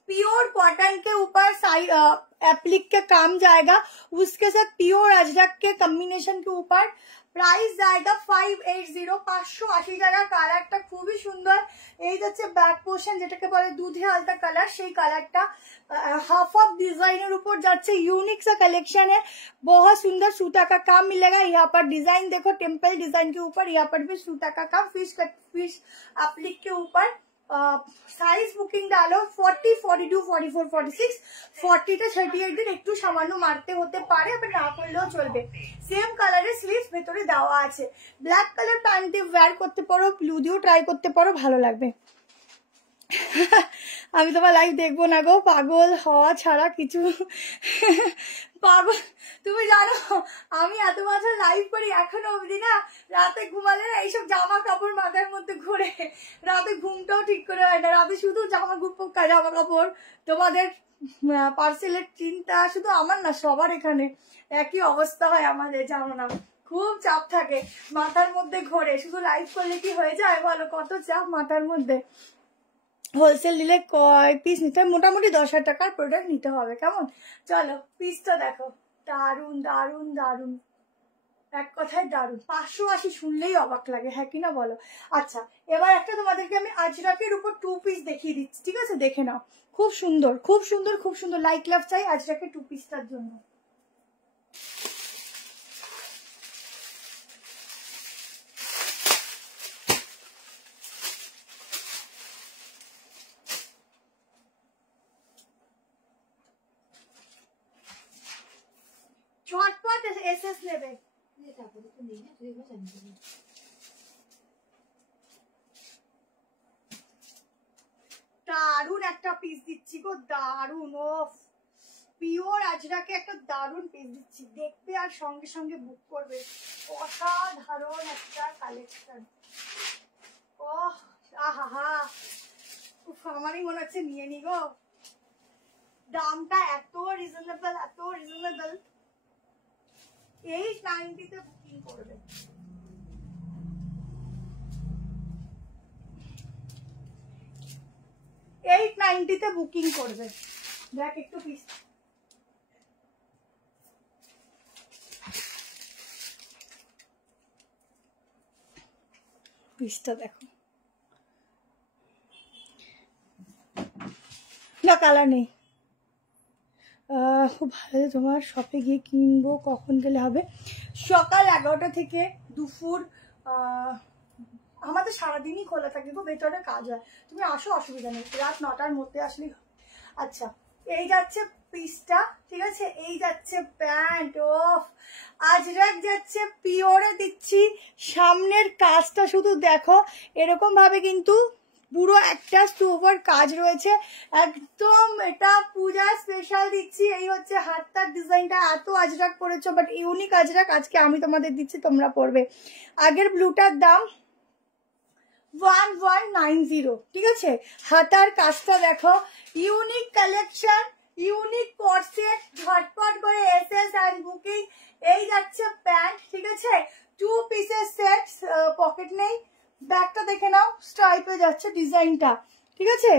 प्योर कॉटन के ऊपर एप्लिक के काम जाएगा, उसके साथ प्योर अजरक के कॉम्बिनेशन के ऊपर প্রাইস জায়গা 580 580 টাকা। কালারটা খুবই সুন্দর। এই যাচ্ছে ব্যাক পোর্শন, যেটাকে বলে দুধে আলতা কালার, সেই কালারটা हाफ ऑफ डिजाइनर ऊपर जाচ্ছে। यूनिक सा कलेक्शन है, बहुत सुंदर सूता का काम मिलेगा। यहाँ पर डिजाइन देखो टेम्पल डिजाइन के ऊपर, यहाँ पर भी सूता का काम, फिश एप्लिक के ऊपर। साइज बुकिंग डालो 40 42 44 46 40 টা 38 দিন একটু সামান্য মারতে হতে পারে, আবার না করলেও চলবে। সেম কালারের স্লিভস ভেতরে দেওয়া আছে। ব্ল্যাক কালার প্যান্ট দিয়ে ওয়্যার করতে পারো, ব্লু দিয়েও ট্রাই করতে পারো, ভালো লাগবে। আমি তোমার লাইভ দেখবো না গো, পাগল হওয়া ছাড়া কিছু পাগল। তুমি জানো আমি এত বছর লাইভ করি, এখনো অবধি না রাতে ঘুমালে না এইসব জামা কাপড় মাথার মধ্যে ঘুরে, রাতে ঘুমটাও ঠিক করে হয় না, রাতে শুধু জামা কাপড়। তোমাদের পার্সেলের চিন্তা শুধু আমার না, সবার এখানে একই অবস্থা হয় আমাদের, জানো না, খুব চাপ থাকে মাথার মধ্যে ঘোরে। শুধু লাইভ করলে কি হয়ে যায় বলো, কত চাপ মাথার মধ্যে। হোলসেল নিলে কয় পিস নিতে হবে? মোটামুটি 10,000 টাকার প্রোডাক্ট নিতে হবে, কেমন? চলো পিসটা দেখো, দারুন দারুন দারুন, এক কথায় দারুন। 580 শুনলেই অবাক লাগে, হ্যাঁ কিনা বলো? আচ্ছা, এবার একটা তোমাদেরকে আমি আজরাকের উপর 2 পিস দেখিয়ে দিচ্ছি, ঠিক আছে? দেখে নাও, খুব সুন্দর খুব সুন্দর খুব সুন্দর। লাইক লাভ চাই আজরাকের 2 পিসটার জন্য। ঝটপট এসএস নেবে। দারুন একটা পিস দিচ্ছি গো, দারুন। ও পিওর আজরাকে একটা দারুন পিস দিচ্ছি, দেখবে আর সঙ্গে সঙ্গে বুক করবে। অসাধারণ একটা কালেকশন। ও আহা, আমারই মনে হচ্ছে নিয়ে নি গো। দামটা এত রিজনেবল, এত রিজনেবল। 890 তে বুকিং করবে। বুকিং করবে। দেখ একটু পিস, পিসটা দেখো না, কালার নেই। খুব ভালো। তোমার শপে গিয়ে কিনবো, কখন গেলে হবে? সকাল 11টা থেকে দুপুর, আমাদের সারাদিনই খোলা থাকে গো, ভেতরে কাজ হয়। তুমি আসো, অসুবিধা নেই, রাত 9টার মধ্যে আসলেই। আচ্ছা, এই যাচ্ছে পিসটা, ঠিক আছে? এই যাচ্ছে প্যান্ট। ওফ, আজরাক যাচ্ছে পিওরে দিচ্ছি। সামনের কাজটা শুধু দেখো, এরকম ভাবে কিন্তু পুরো একটা সুপার কাজ রয়েছে একদম। এটা পূজা স্পেশাল দিচ্ছি। এই হচ্ছে হাতটার ডিজাইনটা, এত আজরাক করেছো, বাট ইউনিক আজরাক আজকে আমি তোমাদের দিচ্ছি, তোমরা পরবে। আগের ব্লুটার দাম 1190, ঠিক আছে? হাতার কাজটা দেখো, ইউনিক কালেকশন, ইউনিক কর্সেট। ঝটপট করে এসএস এন্ড বুকিং। এই যাচ্ছে প্যান্ট, ঠিক আছে? 2 পিসের সেট, পকেট নেই। ব্যাগটা দেখে নাও, স্ট্রাইপে যাচ্ছে ডিজাইনটা, ঠিক আছে?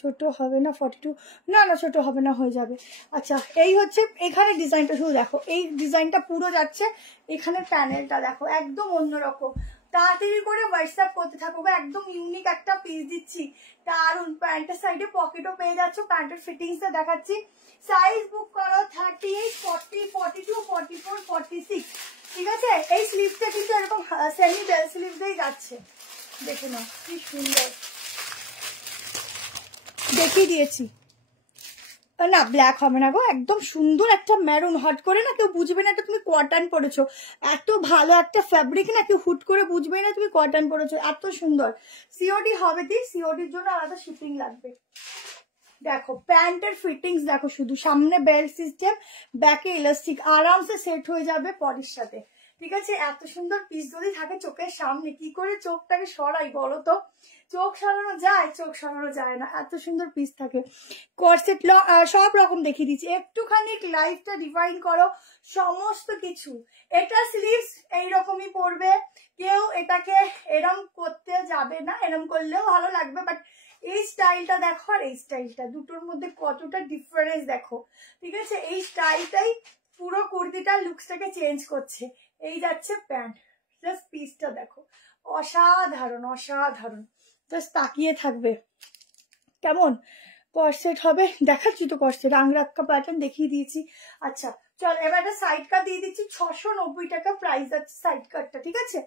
ছোট হবে না 42? না না, ছোট হবে না, হয়ে যাবে। আচ্ছা, এই হচ্ছে এখানে ডিজাইনটা, শুধু দেখো এই ডিজাইনটা পুরো যাচ্ছে। এখানে প্যানেলটা দেখো, একদম অন্যরকম। তাড়াতাড়ি করে হোয়াটসঅ্যাপ করতে থাকবো, একদম ইউনিক একটা পিস দিচ্ছি। দারুন। প্যান্টের সাইডে পকেটও পেয়ে যাচ্ছ। প্যান্টের ফিটিংসটা দেখাচ্ছি। সাইজ বুক করো 38 40 42 44 46, ঠিক আছে? এই স্লিভটা কিন্তু এরকম সেমি বেল স্লিভ দিয়ে যাচ্ছে, দেখে নাও কি সুন্দর। দেখিয়ে দিয়েছি না, ব্ল্যাক হবে না গো, একদম সুন্দর একটা মেরুন। হট করে না কেউ বুঝবে না এটা তুমি কটন পরেছো। এত ভালো একটা ফ্যাব্রিক না, কেউ হুট করে বুঝবে না তুমি কটন পরেছো, এত সুন্দর। সিওডি হবে দি, সিওডির জন্য আলাদা শিপিং লাগবে। দেখো প্যান্টের ফিটিংস দেখো, শুধু সামনে বেল্ট সিস্টেম, ব্যাকে ইলাস্টিক, আরামসে সেট হয়ে যাবে পরের সাথে, ঠিক আছে? এত সুন্দর পিস যদি থাকে চোখের সামনে, কি করে চোখটাকে সরাই বলো তো? চোখ সরানো যায়? চোখ সরানো যায় না, এত সুন্দর পিস থাকে। কর্সেট সব রকম দেখিয়ে দিচ্ছি, একটুখানি লাইফটা ডিফাইন করো সমস্ত কিছু। এটা স্লিভস এইরকমই পড়বে, কেউ এটাকে এরম করতে যাবে না, এরম করলেও ভালো লাগবে, বাট এই স্টাইলটা দেখো আর এই স্টাইলটা, দুটোর মধ্যে কতটা ডিফারেন্স দেখো। ঠিক আছে, এই স্টাইলটাই পুরো কুর্তিটার লুকসটাকে চেঞ্জ করছে। এই যাচ্ছে প্যান্ট, জাস্ট পিসটা দেখো, অসাধারণ অসাধারণ, জাস্ট তাকিয়ে থাকবে। কেমন কর্সেট হবে দেখাচ্ছি তো, কর্সেট আংরাক্কা প্যাটার্ন দেখিয়ে দিয়েছি। আচ্ছা চল এবার একটা সাইড কাট দিয়ে দিচ্ছি, 690 টাকা প্রাইস আছে সাইড কাটটা। ঠিক আছে,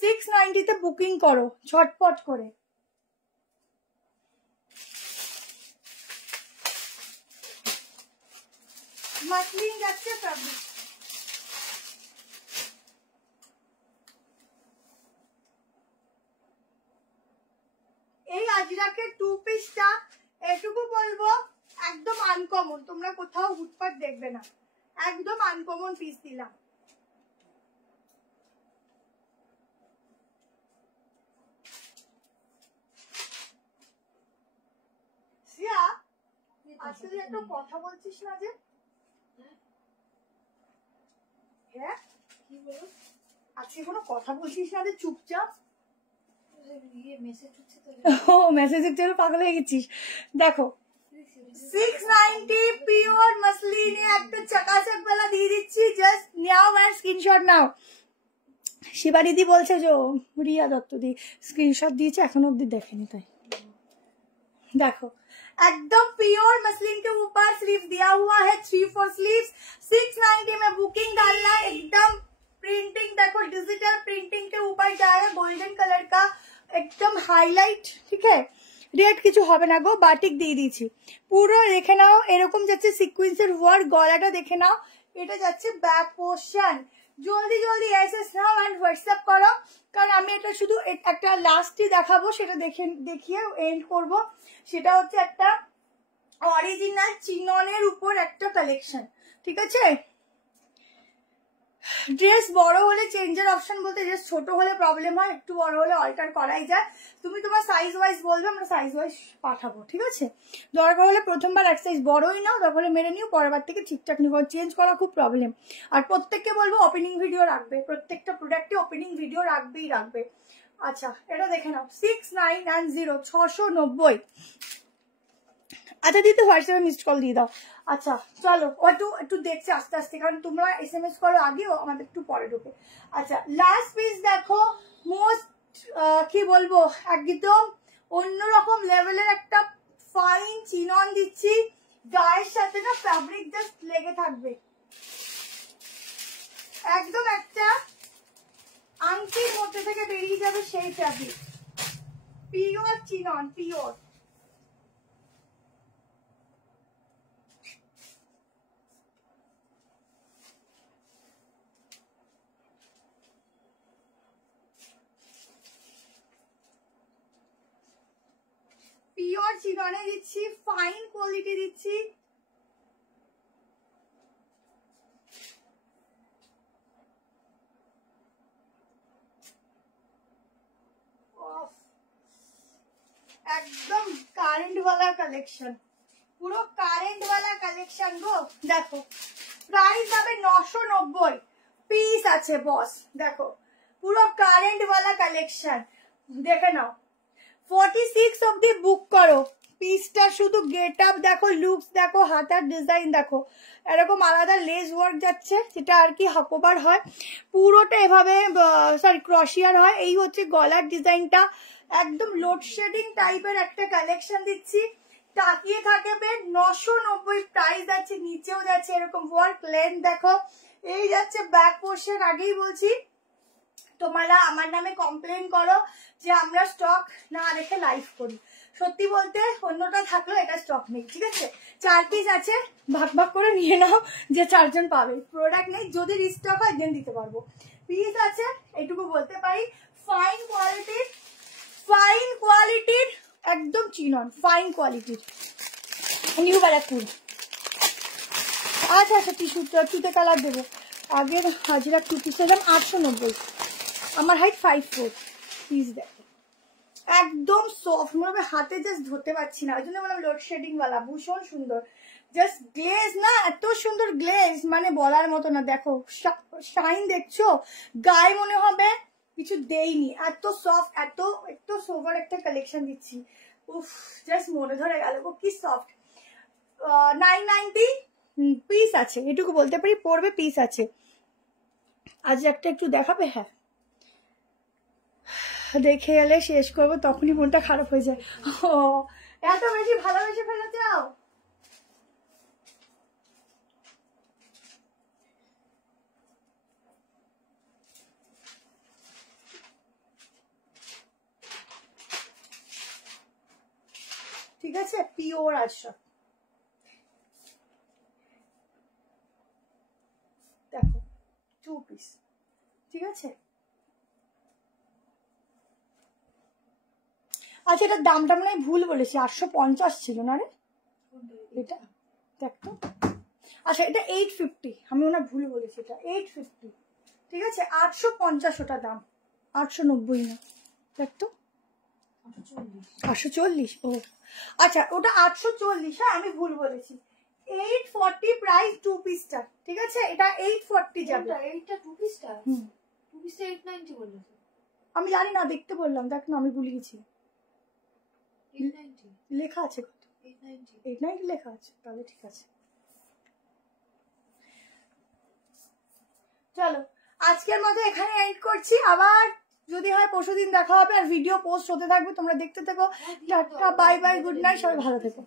690 বুকিং করো ঝটপট করে। মাসলিন যাচ্ছে ফ্যাব্রিক। এই আজরাকের 2 পিসটা এটুকু বলবো একদম আনকমন, তোমরা কোথাও হুটপাট দেখবে না, একদম আনকমন পিস দিলাম। শ্রিয়া আজকে তুই একটা কথা বলছিস না যে? হ্যাঁ কি বলো? আজকে কোনো কথা বলছিস না যে, চুপচাপ? মেসেজ হচ্ছে তো। ও মেসেজের জন্য পাগল হয়ে গেছিস। দেখো 690 পিওর মাসলিনে একটা চকাচক বেলা দিয়ে দিচ্ছি, জাস্ট নাও আর স্ক্রিনশট নাও। শিবা দিদি বলছে যে রিয়া দত্ত দি স্ক্রিনশট দিয়েছে, এখনো অব্দি দেখেনি তাই। देखो एकदम प्योर मसलिन के ऊपर स्लीव दिया हुआ है, 3/4 स्लीव्स, 690 में बुकिंग डालना है। एकदम प्रिंटिंग देखो, डिजिटल प्रिंटिंग के ऊपर जाएगा गोल्डन कलर का एकदम हाईलाइट। ठीक है, রেড কিছু হবে না গো, বাটিক দিয়ে দিয়েছি পুরো। দেখে নাও এরকম যাচ্ছে সিকোয়েন্সের ওয়ার্ক, গলাটা দেখে নাও, এটা যাচ্ছে ব্যাক পোর্শন। জলদি জলদি এসএস নাও এন্ড হোয়াটসঅ্যাপ করো, কারণ আমি এটা শুধু একটা লাস্টই দেখাবো, সেটা দেখিয়ে এন্ড করব। সেটা হচ্ছে একটা অরিজিনাল চিননের উপর একটা কালেকশন। ঠিক আছে, ড্রেস বড় হলে চেঞ্জের অপশন বলতে ড্রেস ছোট হলে প্রবলেম হয়, একটু বড় হলে অল্টার করাই যায়। তুমি তোমার সাইজ ওয়াইজ বলবে, আমরা সাইজ ওয়াইজ পাঠাবো। ঠিক আছে, দরকার হলে প্রথমবার এক সাইজ বড়ই নাও, দরকার হলে মেরে নিও, পরের বার থেকে ঠিকঠাক নিও, চেঞ্জ করা খুব প্রবলেম। আর প্রত্যেককে বলবো ওপেনিং ভিডিও রাখবে, প্রত্যেকটা প্রোডাক্টে ওপেনিং ভিডিও রাখবেই রাখবে। আচ্ছা এটা দেখে নাও 6990 690। আচ্ছা দিদি হোয়াটসঅ্যাপে মিসড কল দিয়ে দাও। আচ্ছা চলো একটু দেখছি আস্তে আস্তে, কারণ তোমরা SMS করো আগে, আমাদের একটু পরে ঢুকে। আচ্ছা লাস্ট পিস দেখো, মোস্ট কি বলবো একদম অন্যরকম লেভেলের একটা ফাইন চিনন দিচ্ছি, গায়ের সাথে না ফ্যাব্রিক জাস্ট লেগে থাকবে, একদম একটা আংটির মধ্যে থেকে বেরিয়ে যাবে সেই fabric, pure chinon, pure. Pure চিননে দিচ্ছি, ফাইন কোয়ালিটি দিচ্ছি। একদম কারেন্ট वाला কালেকশন, পুরো কারেন্ট वाला কালেকশন গো। দেখো প্রাইস হবে 990, পিস আছে বস। দেখো পুরো কারেন্ট वाला কালেকশন দেখে নাও, 46 অবধি বুক করো। পিসটা শুধু গেট আপ দেখো, লুকস দেখো, হাতার ডিজাইন দেখো, এরকম আলাদা লেস ওয়ার্ক যাচ্ছে, যেটা আর কি হাকোবার হয়, পুরোটা এভাবে সরি ক্রশিয়ার হয়। এই হচ্ছে গলার ডিজাইনটা, একদম লোডশেডিং টাইপের একটা কালেকশন দিচ্ছি, তাকিয়ে থাকবে। 990 প্রাইস আছে, নিচেও যাচ্ছে এরকম ওয়ার্ক, লেন্থ দেখো, এই যাচ্ছে ব্যাক পোর্শন। আগেই বলছি তোমরা আমার নামে কমপ্লেন করো যে আমরা স্টক না রেখে লাইভ করি, সত্যি বলতে অন্যটা থাকলো, এটা স্টক নেই। ঠিক আছে, 4 পিস আছে, ভাগ ভাগ করে নিয়ে নাও, যে 4 জন পাবে। প্রোডাক্ট নেই, যদি রিস্টক হয় দেন দিতে পারবো। পিস আছে এইটুকু বলতে পারি, ফাইন কোয়ালিটির একদম চিনন, ফাইন কোয়ালিটির নিউ ব্যারাকপুর। আচ্ছা আচ্ছা টিস্যুতে কালার দেবো। আগের হাজিরা 2 পিসের দাম 890, আমার হাইট 5'4", প্লিজ দেখো একদম সফট, মনে হাতে জাস্ট ধরতে পারছি না, ওই জন্য বললাম লোডশেডিং ওয়ালা, ভীষণ সুন্দর। জাস্ট গ্লেজ না, এত সুন্দর গ্লেজ মানে বলার মতো না। দেখো শাইন দেখছো, গায়ে মনে হবে কিছু দেইনি, এত সফট, এত সোভার একটা কালেকশন দিচ্ছি। উফ জাস্ট মনে ধরে গেল গো, কি সফট। 990 পিস আছে, এটুকু বলতে পারি, পড়বে পিস আছে। আজ একটা একটু দেখাবে? হ্যাঁ, দেখে এলে শেষ করবো, তখনই মনটা খারাপ হয়ে যায়। ও এত বেশি ভালোবেসে ফেলে যাও। ঠিক আছে, পিওর আশরাফ। দেখো 2 পিস, ঠিক আছে। আচ্ছা, এটার দামটা মনে হয় ভুল বলেছি, 850 ছিল না রে এটা, দেখ তো। আচ্ছা, এটা 850, আমি মনে হয় ভুল বলেছি, এটা 850, ঠিক আছে। 850 ওটা দাম, 890 না, দেখ তো। 840, ও আচ্ছা, ওটা 840, হ্যাঁ আমি ভুল বলেছি। 840 প্রাইস 2 পিসটা, ঠিক আছে। এটা 840 যাবে। এইটা 2 পিসটা 2 পিসে 890 বললো তো। আমি জানি না, দেখতে বললাম, দেখ না, আমি ভুলে গেছি। 890 লেখা আছে কত? 890 লেখা আছে, তাহলে ঠিক আছে। চলো, আজকের মতো এখানে এন্ড করছি। আবার যদি হয় পরশুদিন দেখা হবে, আর ভিডিও পোস্ট হতে থাকবে, তোমরা দেখতে থাকো। Tata, bye bye, good night, সবাই ভালো থেকো।